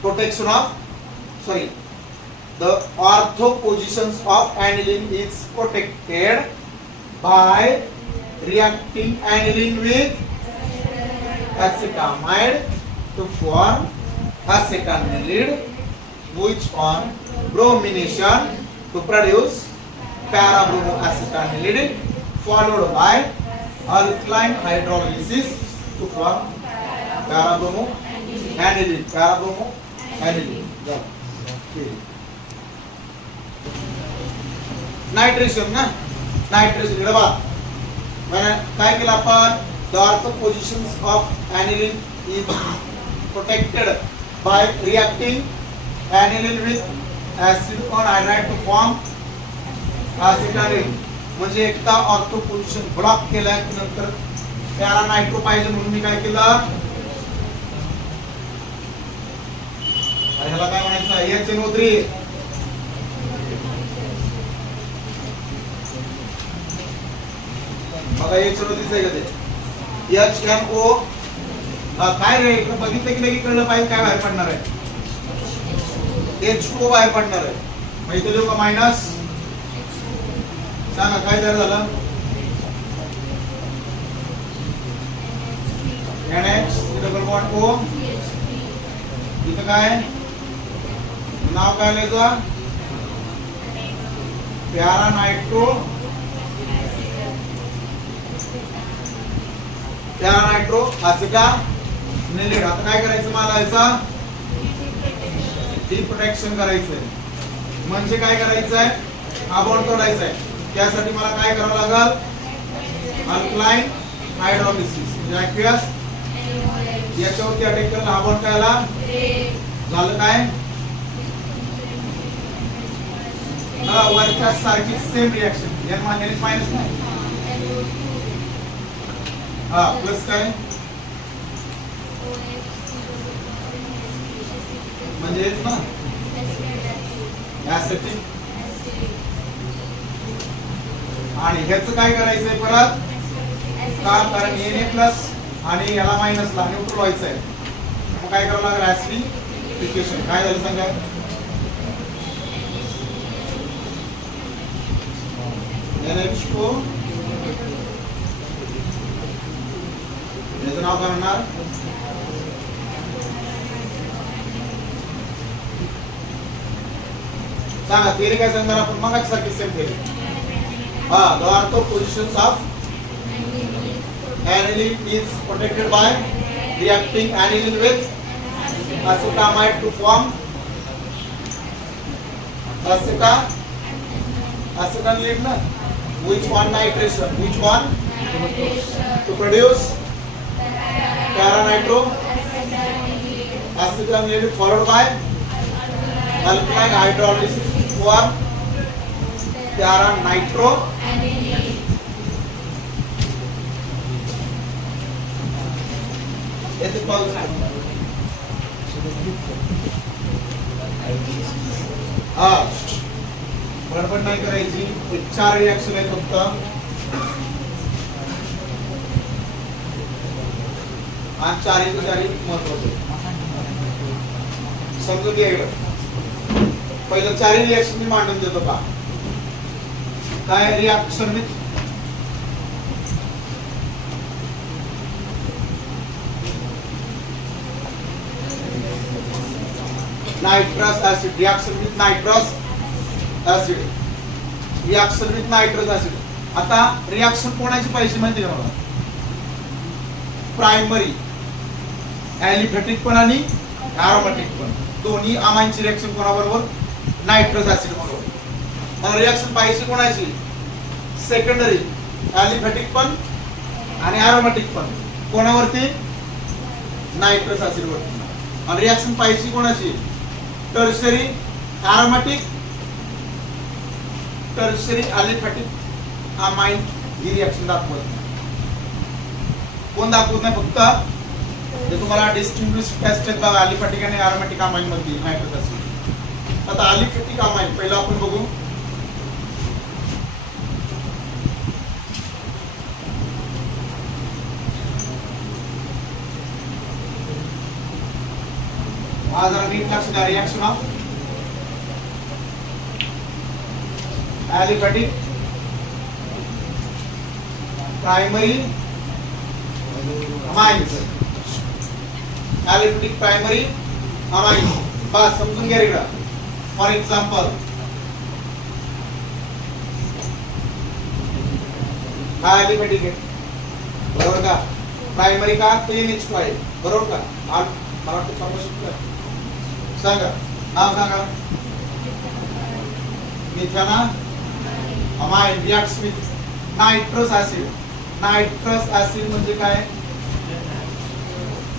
protection of the ortho positions of aniline is protected by reacting aniline with acetamide to form acetanilide, which on bromination to produce parabromo acetanilide followed by alkaline hydrolysis to form parabromo aniline. Nitration ना, nitration इकडे बघा, म्हणजे काय केलं आपण, the ortho positions of aniline is protected by reacting aniline with acid on hydride to form acetanilide. म्हणजे एकदा ortho position block केल्या की नंतर पॅरा नायट्रो पाहिजे म्हणून मी काय केलं, ह्याला काय म्हणायचं HNO3, बघा HNO3 आहे का ते HNO, काय रे बघितलं की नाही कळलं पाहिजे काय बाहेर पडणार आहे, H2O बाहेर पडणार आहे. मग इथे देऊ का मायनस, सांगा काय तयार झालं, NH डबल बॉन्ड O, इथं काय नाव काय लिहायचं, प्यारा नायट्रो acetanilide. आता काय करायचं मला याचा डिप्रोटेक्शन करायचंय, म्हणजे काय करायचंय, हा बॉन्ड तोडायचा आहे. त्यासाठी मला काय करावं लागेल, अल्कलाइन हायड्रोलिसिस म्हणजे aqueous याच्यावरती अटॅक केला, हा बॉन्ड काय झालं काय वरच्या सारखी सेम रिएक्शन एन मायनस नाही प्लस काय म्हणजे हेच ना ऍसिटिक आणि ह्याचं काय करायचंय परत का कारण Na प्लस आणि याला मायनस ला न्यूट्रल व्हायचं आहे मग काय करावं लागेल ऍसिडिफिकेशन काय झालं सांगा NH को याचं नाव काय म्हणणार सांगा थिअरी काय सांगणार आपण मग सारखी same theory the ortho positions of aniline is protected by reacting aniline with acetamide to form acetanilide na which one nitration which one to produce paranitro acetanilide followed by alkaline hydrolysis for paranitro ऐसे call गडबड नाही करायची एक 4 reaction आहेत फक्त आणि 4 महत्वाचे समजून घ्या इकडं पहिलं 4 रिएक्शन मी मांडून देतो का काय reaction with nitrous acid reaction with nitrous acid reaction with nitrous acid आता रिएक्शन कोणाची पाहिजे माहिती का मला प्रायमरी ॲलिफॅटिक पण आणि ॲरोमॅटिक पण दोन्ही अमाईनची रिएक्शन कोणाबरोबर नायट्रस ऍसिड बरोबर मला रिएक्शन पाहिजे कोणाची सेकंडरी ॲलिफॅटिक पण आणि ॲरोमॅटिक पण कोणावरती नायट्रस ऍसिड वरती आणि रिएक्शन पाहिजे कोणाची tertiary aromatic tertiary aliphatic amine ही रिएक्शन दाखवत नाही कोण दाखवत नाही फक्त जे तुम्हाला डिस्टिंग्विश टेस्ट आहेत बघा ॲलिफॅटिक आणि ॲरोमॅटिक अमाइन मध्ये नायट्रस ऍसिड आता ॲलिफॅटिक अमाइन पहिला आपण बघू आज नीट लक्ष द्या reaction of aliphatic primary amines aliphatic primary amines बस समजून घ्या इकडं फॉर एक्झाम्पल हा ॲलिफॅटिक आहे बरोबर का प्रायमरी का NH2 आहे बरोबर का मला वाटतं फॉर्मेशन सांगा नाव सांगा methanamine reacts with nitrous acid nitrous acid म्हणजे काय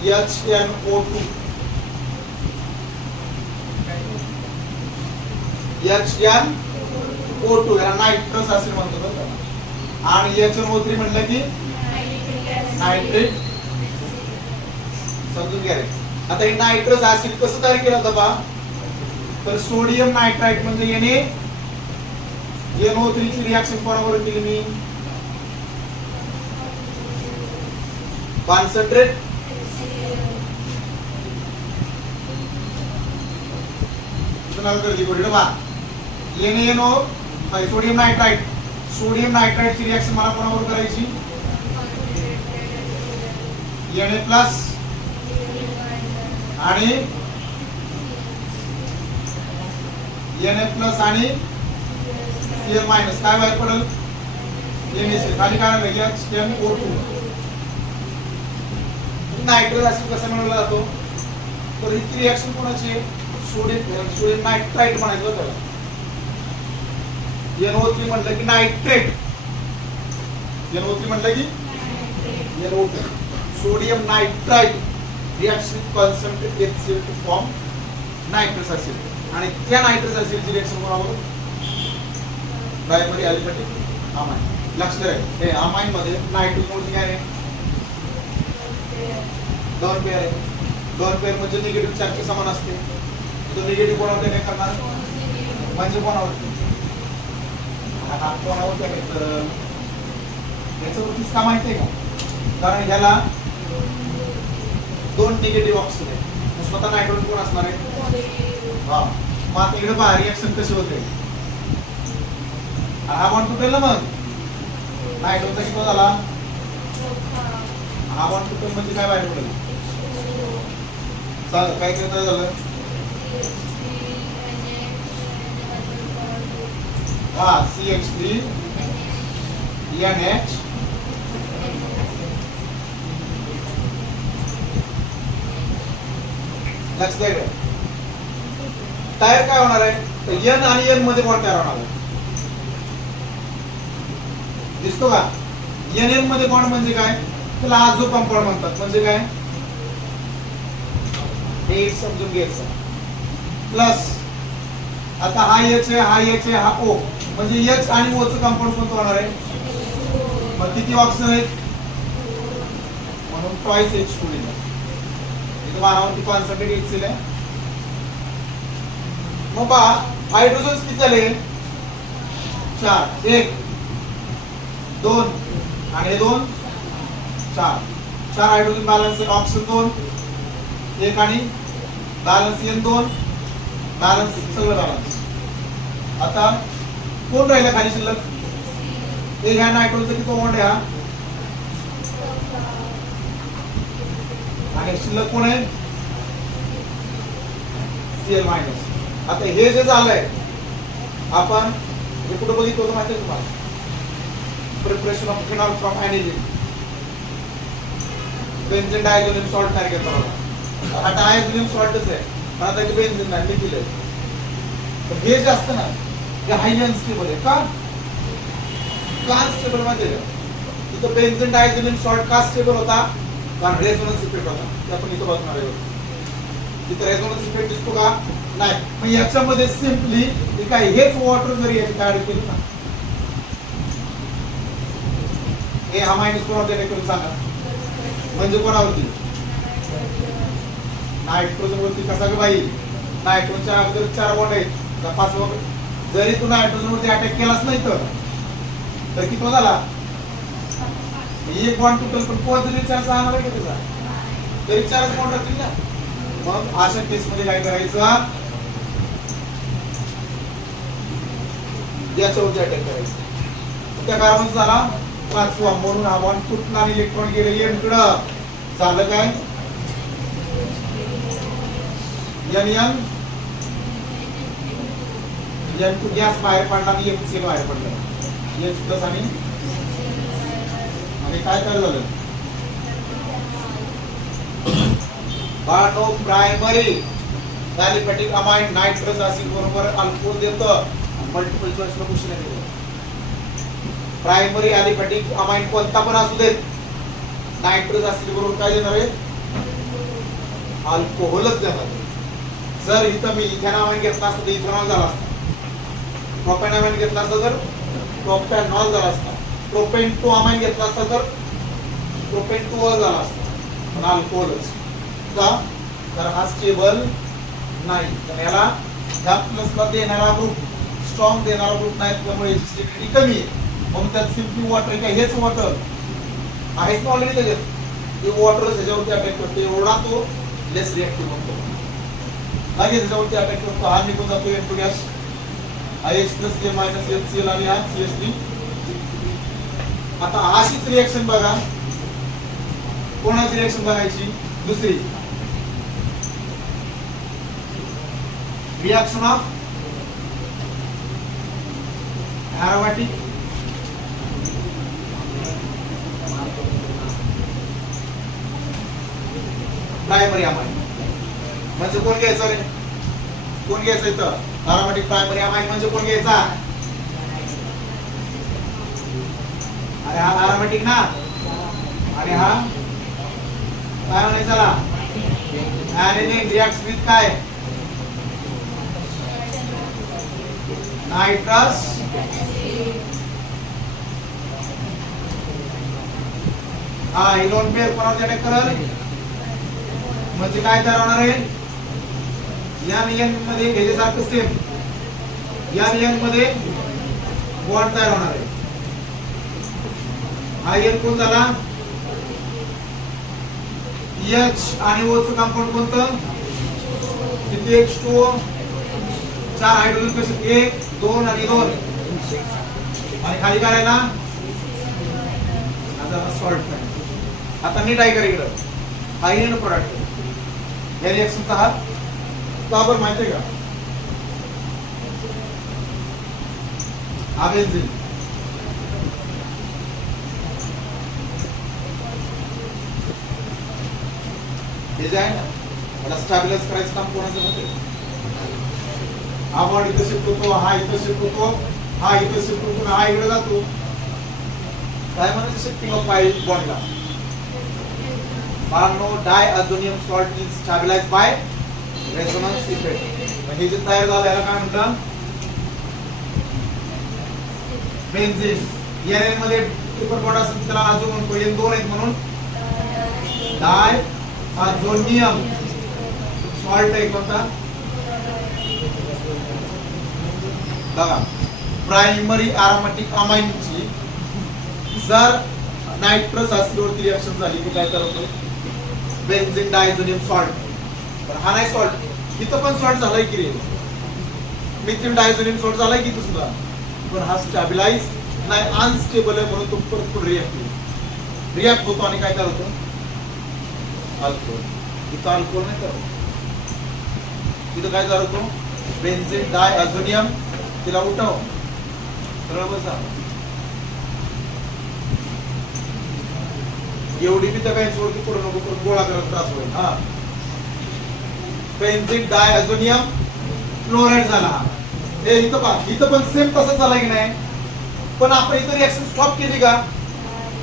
HNO2 HNO2 याला नायट्रस ऍसिड म्हणतो बरं आणि HNO3 म्हटलं की नायट्रेट समजून घ्या रे आता हे नायट्रस ऍसिड कसं तयार केलं होतं बा तर सोडियम नायट्राइट म्हणजे NO3 ची रिएक्शन कोणाबरोबर केली मी कॉन्सन्ट्रेट इतना कर दी बोली बा NaNO सोडियम नायट्राइट ची रिएक्शन मला कोणाबरोबर करायची Na+ आणि Na+ आणि Cl- काय बाहेर पडेल NaCl खाली काय आलं HNO2 नायट्रस ऍसिड कसा मिळवला जातो तर ही रिएक्शन कोणाची सोडियम नायट्राइट म्हणायचं त्याला NO3 म्हटलं की नायट्रेट NO3 म्हटलं की NO3 sodium nitrite reacts with concentrated HCl to form nitrous acid आणि त्या नायट्रस ऍसिडची रिएक्शन कोणाबरोबर प्रायमरी अलिफॅटिक अमाइन. लक्ष द्या हे अमाइन मध्ये नायट्रोजन वरती काय आहे? दोन पेअर आहे. दोन पेअर म्हणजे निगेटिव्ह चार्जचे समान असते. तो निगेटिव्ह कोणावर काय करणार म्हणजे कोणावरती हा कोणावरती आहे तर याच्यावरतीच का माहिती आहे का? कारण ह्याला दोन निगेटिव्ह ऑक्सिजन आहे. स्वतः नायट्रोजन कोण असणार आहे? हा. मग आता इकडे पहा रिएक्शन कशी होते. हा बॉन्ड तुटेल ना मग नायट्रोजनचा किती झाला? हा बॉन्ड तुटेल म्हणजे काय बाहेर पडेल? चालेल काय काय झालं? हा CH3 NH लक्ष द्या. तयार काय होणार आहे? तर N आणि N मध्ये बॉन्ड तयार होणार आहे. दिसतो का? NN मध्ये बॉन्ड म्हणजे काय? त्याला आजो कंपाऊंड म्हणतात. म्हणजे काय? हे समजून घ्यायचं. प्लस आता हा H आहे, हा H आहे, हा O म्हणजे H आणि O चं कंपाऊंड कोणतं होणार आहे? मग किती ऑक्सिजन आहेत? म्हणून ट्वाइस H2 लिहिलं. इथे मानावरती कॉन्सन्ट्रेट HCl आहे. मग पहा हायड्रोजन किती झाले? 4. 1 2 आणि हे 2 4. 4 हायड्रोजन बॅलन्स ऑक्सिजन 2 1 आणि बॅलन्स N2 बॅलन्स सगळं बॅलन्स. आता कोण राहिला खाली शिल्लक? एक ह्या नायट्रोजनचा किती बॉन्ड आहे हा? आणि शिल्लक कोण आहे? Cl minus. आता हे जे झालंय आपण हे कुठं बघितलं होतं माहिती आहे तुम्हाला? Preparation of phenol from aniline. Benzene diazonium salt तयार करतो बघा. हा डायझोनियम सॉल्टच आहे पण आता ते बेन्झीन नाही मिथिल आहे. तर हे जे असतं ना हे हायली अनस्टेबल आहे. का अनस्टेबल मध्ये तिथं बेन्झीन डायझोनियम सॉल्ट का स्टेबल होता? कारण रेझोनन्स इफेक्ट होता. ते आपण इथं बघणार आहे. तिथं रेझोनन्स इफेक्ट दिसतो का? नाही. मग याच्यामध्ये सिम्पली हे काय हेच वॉटर जरी याच्यात ऍड केलं ना हे हा मायनस कोणावरती अटॅक करून सांगा म्हणजे कोणावरती? नायट्रोजन वरती. कसा ग बाई? नायट्रोजनच्या अगोदर 4 बॉन्ड आहेत. 5 जरी तू नायट्रोजन वरती अटॅक केलाच नाही तर किती झाला? एक बॉन्ड तुटल पण पॉझिटिव्ह चार्ज राहणार आहे का त्याचा? तरी 4 बॉन्ड राहतील ना. मग अशा केस मध्ये काय करायचं? याच्यावरती अटॅक करायचं. त्या कार्बन झाला 5वा म्हणून हा बॉन्ड तुटला आणि इलेक्ट्रॉन गेले N कडं. झालं काय? NN N2 गॅस बाहेर पडला आणि HCl बाहेर पडला. H प्लस आणि काय काय झालं? बाळनो primary aliphatic amine nitrous acid बरोबर अल्कोहोल देतं. मल्टिपल चॉइस ला क्वेश्चन आहे. प्रायमरी अलिफॅटिक अमाइन कोणता पण असू देत नायट्रस ऍसिड बरोबर काय देणार आहे? अल्कोहोलच देणार. जर इथं मी इथेनॉल अमाइन घेतला असता तर इथेनॉल झाला असता. प्रोपेन अमाइन घेतला असता तर प्रोपॅनॉल झाला असता. प्रोपेन 2 अमाइन घेतला असता तर प्रोपेन 2 झाला असता. पण अल्कोहोलच का? तर हा स्टेबल नाही. तर याला ह्या प्लसला देणारा ग्रुप स्ट्रॉंग देणारा ग्रुप नाही त्यामुळे स्टेबिलिटी कमी आहे. म्हणून त्यात सिम्पली वॉटर काय हेच वॉटर आहेच ना ऑलरेडी त्याच्यात. ते वॉटर ह्याच्यावरती अटॅक करतो एवढा तो लेस रिएक्टिव्ह बनतो. लगेच ह्याच्यावरती अटॅक करतो. हा निघून जातो N2 गॅस. हा H plus Cl minus HCl आणि हा CH3. आता अशीच रिएक्शन बघा. कोणाची रिएक्शन बघायची? दुसरी रिएक्शन ऑफ एरोमॅटिक प्रायमरी अमाइन. म्हणजे कोण घ्यायचं रे? कोण घ्यायचं इथं? एरोमॅटिक प्रायमरी अमाइन म्हणजे कोण घ्यायचा? अरे हा एरोमॅटिक ना. आणि हा काय म्हणायचा? ऍनिलीन रिएक्ट्स विथ काय? नायट्रस हा ही लोन पेअर कोणावर अटॅक करल म्हणजे काय तयार होणार आहे एन मध्ये ह्याच्यासारखं सेम एन मध्ये बॉन्ड तयार होणार आहे हा एन कोण झाला एच आणि ओ चं कंपाऊंड कोणतं किती H2O 4 हायड्रोजन कसे 1 2 आणि 2 आणि खाली काय राहिला आता सॉल्ट आता नीट आहे का इकडं हा एन प्रोडक्ट या रिएक्शनचा हा का बरं माहिती आहे का हा बेन्झीन हे जे आहे ना मला स्टॅबिलाइज करायचं काम कोणाचं होते हा बॉन्ड इथं शिफ्ट होतो हा इथं शिफ्ट होतो हा इथं शिफ्ट होतो हा इकडे जातो काय म्हणायचं शिफ्टिंग ऑफ पाय बॉन्डला बाळांनो diazonium salt is stabilised by resonance effect म्हणजे जे तयार झालं याला काय म्हणतात बेन्झीन एन मध्ये ट्रिपल बॉन्ड असेल त्याला अजून म्हणतो एन दोन आहेत म्हणून डायअझोनियम सॉल्ट आहे कोणता बघा प्रायमरी अरोमॅटिक अमाइनची जर नायट्रस ऍसिडवरती रिएक्शन झाली की काय करतो बेन्झीन डायझोनियम सॉल्ट पण हा नाही सॉल्ट इथं पण सॉल्ट झालाय की रे मिथिल डायझोनियम सॉल्ट झालाय की सुद्धा पण हा स्टॅबिलाइज नाही अनस्टेबल आहे म्हणून तो परत रिॲक्ट होतो आणि काय करतो अल्कोहोल इथं अल्कोहोल नाही करतो इथं काय करतो बेन्झीन डायअझोनियम तिला उठव सरळ बसा एवढी बी तर काही सोडती पूर्ण नको करून गोळा करत त्रास होईल हा बेन्झीन डायअझोनियम क्लोराइड झाला हे इथं पण सेम तसंच झाला की नाही पण आपण इथं रिएक्शन स्टॉप केली का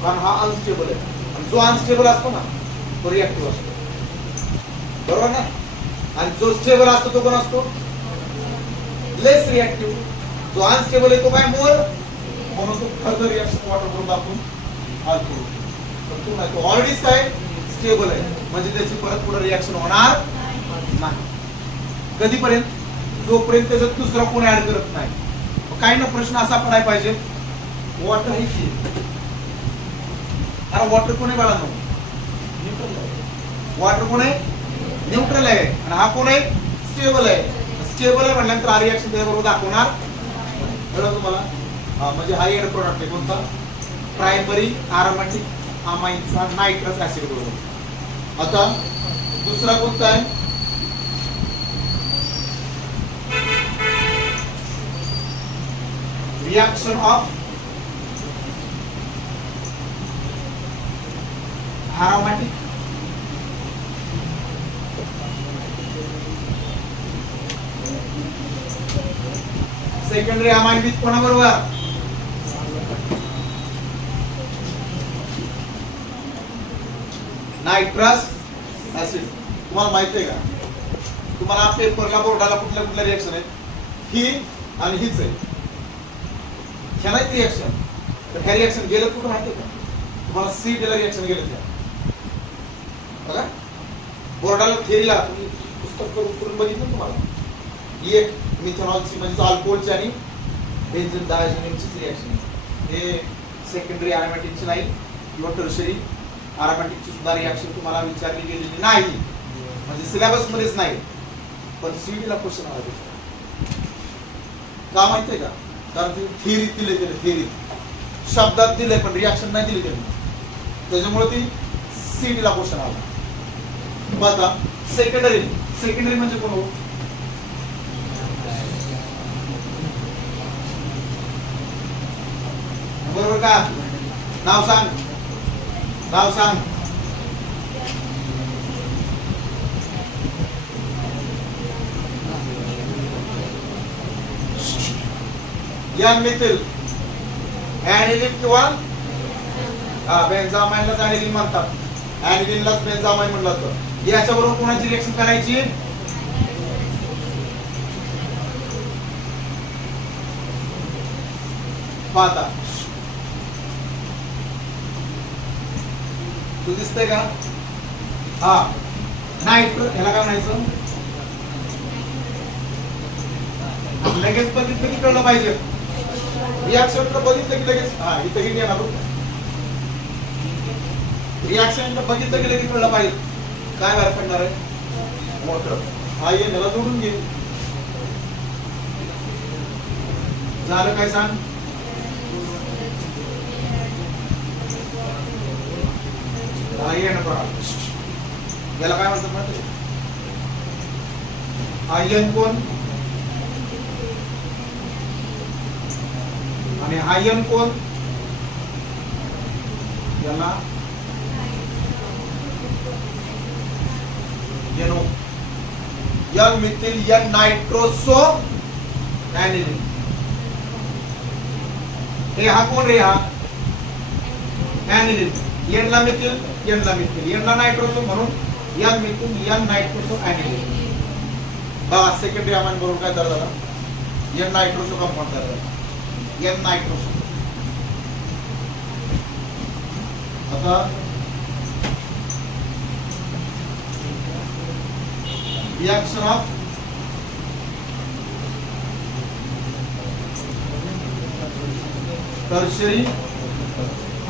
कारण हा अनस्टेबल आहे आणि जो अनस्टेबल असतो ना तो रिएक्टिव्ह असतो बरोबर ना आणि जो स्टेबल असतो तो कोण असतो लेस रिएक्टिव्ह जो अनस्टेबल आहे तो काय मोर म्हणून तो फर्दर रिएक्शन वॉटर करून आपण अल्कोहोल पण तो नाही तो ऑलरेडीच काय स्टेबल आहे म्हणजे त्याची परत पुढे रिएक्शन होणार नाही कधीपर्यंत जोपर्यंत त्याच्यात दुसरा कोण ऍड करत नाही काही ना प्रश्न असा पडायला पाहिजे वॉटर आहे की अरे वॉटर कोण आहे बाळांनो न्यूट्रल आहे वॉटर कोण आहे न्यूट्रल आहे आणि हा कोण आहे स्टेबल आहे स्टेबल आहे म्हटल्यानंतर हा रिएक्शन त्याबरोबर दाखवणार कळलं तुम्हाला म्हणजे हा एंड प्रोडक्ट आहे कोणता प्रायमरी अरोमॅटिक अमाइनचा नायट्रस ऍसिड बरोबर आता दुसरा कोणता आहे reaction of aromatic secondary amine with कोणाबरोबर नायट्रस ऍसिड तुम्हाला माहिती आहे का तुम्हाला पेपरला बोर्डाला कुठल्या कुठल्या रिएक्शन आहेत ही आणि हीच आहे ह्या नाही रिएक्शन तर ह्या रिएक्शन गेलं कुठं माहिती आहे का तुम्हाला सीडला रिएक्शन गेलं त्या बघा बोर्डाला थेरीला तुम्ही पुस्तक करून बघितलं तुम्हाला ही एक मिथेनॉलची म्हणजे अल्कोहोलची आणि बेन्झीन डायझोनियमची रिएक्शन हे सेकंडरी अरोमॅटिकची नाही किंवा टर्शरी अरोमॅटिकची सुद्धा रिएक्शन तुम्हाला विचारली गेलेली नाही म्हणजे सिलेबस मध्येच नाही पण सीडीला क्वेश्चन आला का माहिती आहे का कारण ते थेरीत दिले थेरी शब्दात दिले पण रिएक्शन नाही दिली त्यांनी त्याच्यामुळे ती सीडीला क्वेश्चन आला बघा सेकंडरी म्हणजे कोण हो बरोबर का नाव सांग या मिथिल ऍनिलीन किंवा बेन्झामाइनलाच ऍनिलीन म्हणतात ऍनिलीनलाच बेन्झामाइन म्हणलं जातं याच्याबरोबर कोणाची रिएक्शन करायची पाहता तू दिसतंय का? हा नाइट्रो, ह्याला काय म्हणायचं? लगेच बघितलं की कळलं पाहिजे. रिॲक्शन बघितलं की लगेच हा इथं किती येणार? रिॲक्शन बघितलं की लगेच कळलं पाहिजे. काय बाहेर पडणार आहे? मोटर. हा ये ह्याला जोडून घे. झालं काय सांग? याला काय म्हणतात माहिती? आयन कोण आणि आयन कोण? याला एनो. N methyl N nitroso aniline. हे हा कोण रे? हा ऍनिलीन. एनला मिथिल एनला मिथिल एनला नाइट्रोसो म्हणून यन मिथिल यन नाइट्रोसो ऍनिलीन. बघा सेकंडरी अमाइन बरोबर काय तयार झाला? एन नाइट्रोसो कंपाऊंड तयार झाला. N nitroso. आता reaction of tertiary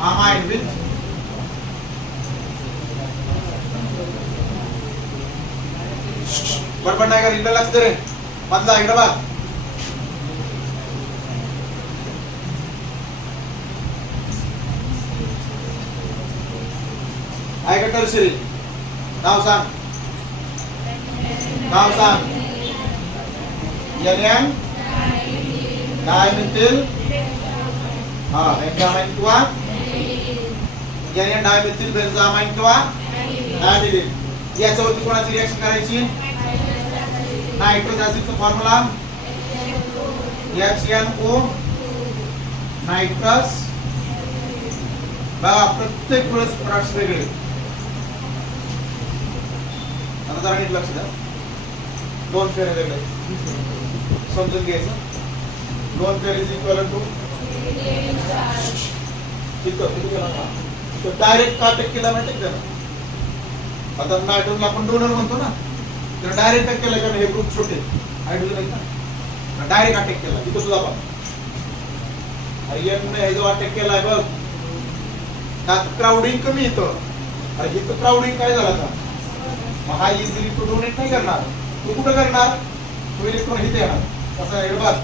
amine with बडबड नाही का? इकडे लक्ष दे रे. मधला इकडे बघ. आहे का टर्शरी? नाव सांग. नाव सांग. NN डायमिथिल हा बेंजामाइन किंवा NN डायमिथिल बेंजामाइन किंवा ऍनिलीन. याच्यावरती कोणाची रिएक्शन करायची? नाइट्रोस ऍसिडचा फॉर्म्युला HNO नाइट्रस. बघा प्रत्येक वेळेस प्रोडक्ट्स वेगळे. आता जरा नीट लक्ष द्या. दोन पेअर वेगळे समजून घ्यायचं. दोन pair is equal to direct attack केला माहिती का? आता नायट्रोजन आपण डोनर म्हणतो ना, तर डायरेक्ट अटॅक केला कारण हे ग्रुप छोटे हायड्रोजन आहेत ना, डायरेक्ट अटॅक केला. इथं सुद्धा आपण आयन हे जो अटॅक केलाय बघ, त्यात क्राउडिंग कमी येतं. आणि इथं क्राउडिंग काय झालं आता? मग हा इझिली तो डोनेट नाही करणार. तू कुठं करणार? तो इलेक्ट्रॉन इथे येणार. कसं आहे बघ,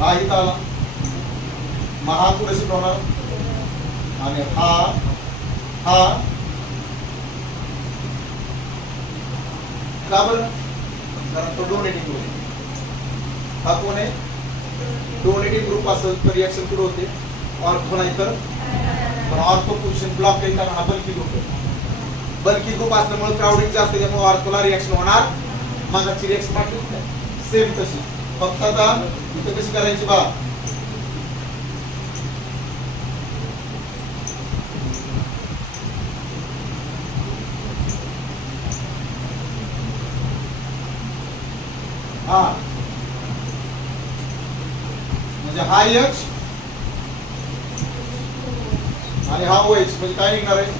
हा इथं आला, मग हा पुढे शिफ्ट होणार आणि हा का बरं? कारण तो डोनेटिंग ग्रुप. हा कोण आहे? डोनेटिंग ग्रुप असेल तर रिएक्शन कुठे होते? ऑर्थो नाही तर ऑर्थो पोझिशन ब्लॉक केली कारण हा बल्की ग्रुप आहे. बल्की ग्रुप असल्यामुळे क्राउडिंग जास्त, त्यामुळे ऑर्थोला रिएक्शन होणार. मागाची रिएक्शन बाकी सेम तशी, फक्त आता इथं कशी करायची बा? हा म्हणजे हा H आणि हा OH म्हणजे काय निघणार आहे?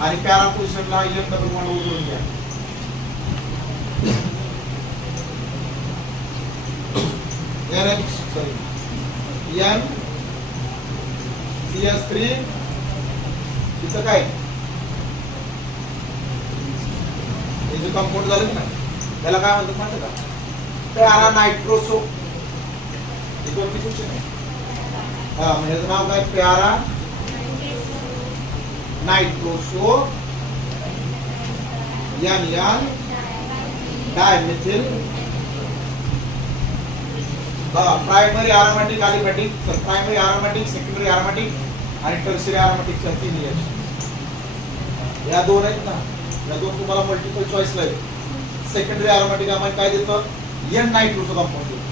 आणि पॅरा पोझिशनला N डबल बॉन्ड उघडून घ्या. N CS3 इथं काय हे जे कंपाऊंड झालं ना, त्याला काय म्हणतात माहिती का? Para nitroso. हे कोणती क्वेश्चन आहे? हा म्हणजे नाव काय? Para nitroso NN dimethyl primary aromatic aliphatic, primary aromatic, secondary aromatic आणि टर्शियरी अरोमॅटिकच्या तीन रिएक्शन. या दोन आहेत ना, या दोन तुम्हाला मल्टिपल चॉईसला आहे. सेकंडरी अरोमॅटिक आम्हाला काय देतं? N नायट्रोसो कंपाऊंड देतं,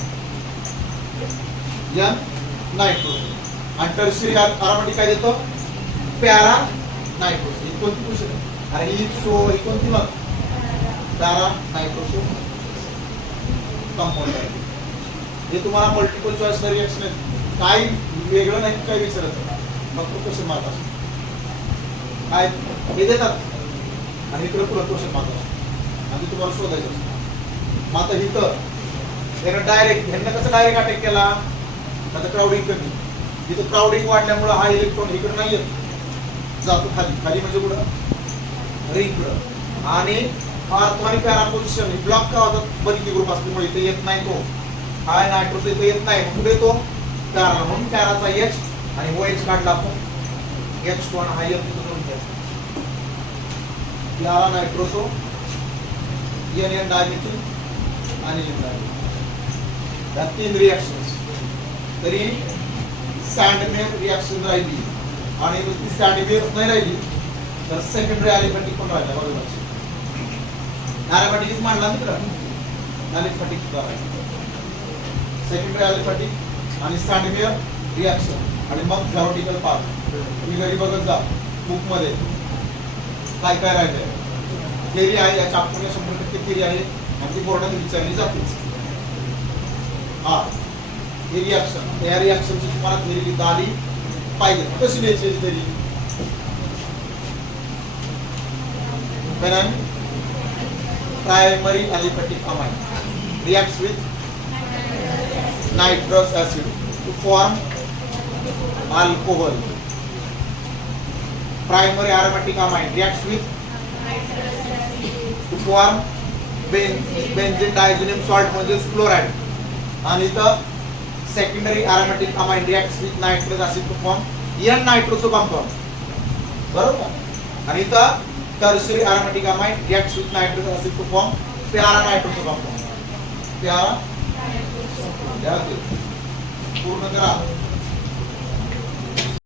N नायट्रोसो. आणि टर्शियरी अरोमॅटिक काय देतं? Para nitroso. ही कोणती क्वेश्चन आहे? आणि ही कोणती मग? पॅरा नायट्रोसो कंपाऊंड आहे. हे तुम्हाला मल्टिपल चॉईस रिएक्शन आहे. काही वेगळं नाही, काही विचारत फक्त क्वेश्चन मार्क असतो. काय हे देतात आणि इकडे पुढे क्वेश्चन मार्क असतो आणि तुम्हाला शोधायचं असतं. मग आता इथं त्यानं डायरेक्ट ह्यांना कसं डायरेक्ट अटॅक केला, आता क्राउडिंग कमी, इथं क्राउडिंग वाढल्यामुळे हा इलेक्ट्रॉन इकडे नाही येत, जातो खाली. खाली म्हणजे कुठं रिंग कुठं. आणि अर्थ आणि पॅरा पोझिशन ब्लॉक का होतात, बंदी ग्रुप असल्यामुळे इथे येत नाही तो. हा नायट्रोस इथे येत नाही, कुठे येतो पॅरा, म्हणून पॅराचा एच आणि OH काढला आपण, H2 हा एक तिथं करून घ्यायचा. याला नायट्रोसो NN डायमिथिल आणि N डायमिथिल या 3 रिएक्शन्स. तरी सँडमेअर रिएक्शन राहिली आणि नुसती सँडमेअर नाही राहिली तर सेकंडरी ॲलिफॅटिक पण राहिला. बरोबर, ॲलिफॅटिकच मांडला तिकडं, ॲलिफॅटिक सुद्धा राहिला. सेकंडरी ॲलिफॅटिक आणि सँडमेअर रिएक्शन आणि मग थेरोटिकल पार्ट. तुम्ही घरी बघत जा बुक मध्ये काय काय राहिलंय. थेरी आहे, या चॅप्टरला 100% थेरी आहे आणि ती बोर्डात विचारली जातेच. हा ही रिएक्शन, या रिएक्शनची तुम्हाला थेरी लिहिता आली पाहिजे. कशी लिहायची theory? Primary aliphatic amine reacts with nitrous acid to form alcohol. Primary aromatic amine reacts with to form benzene diazonium salt म्हणजे क्लोराइड. आणि इथं secondary aromatic amine reacts with nitrous acid to form N-nitroso compound. बरोबर. आणि इथं tertiary aromatic amine reacts with nitrous acid to form para-nitroso compound. पूर्ण करा.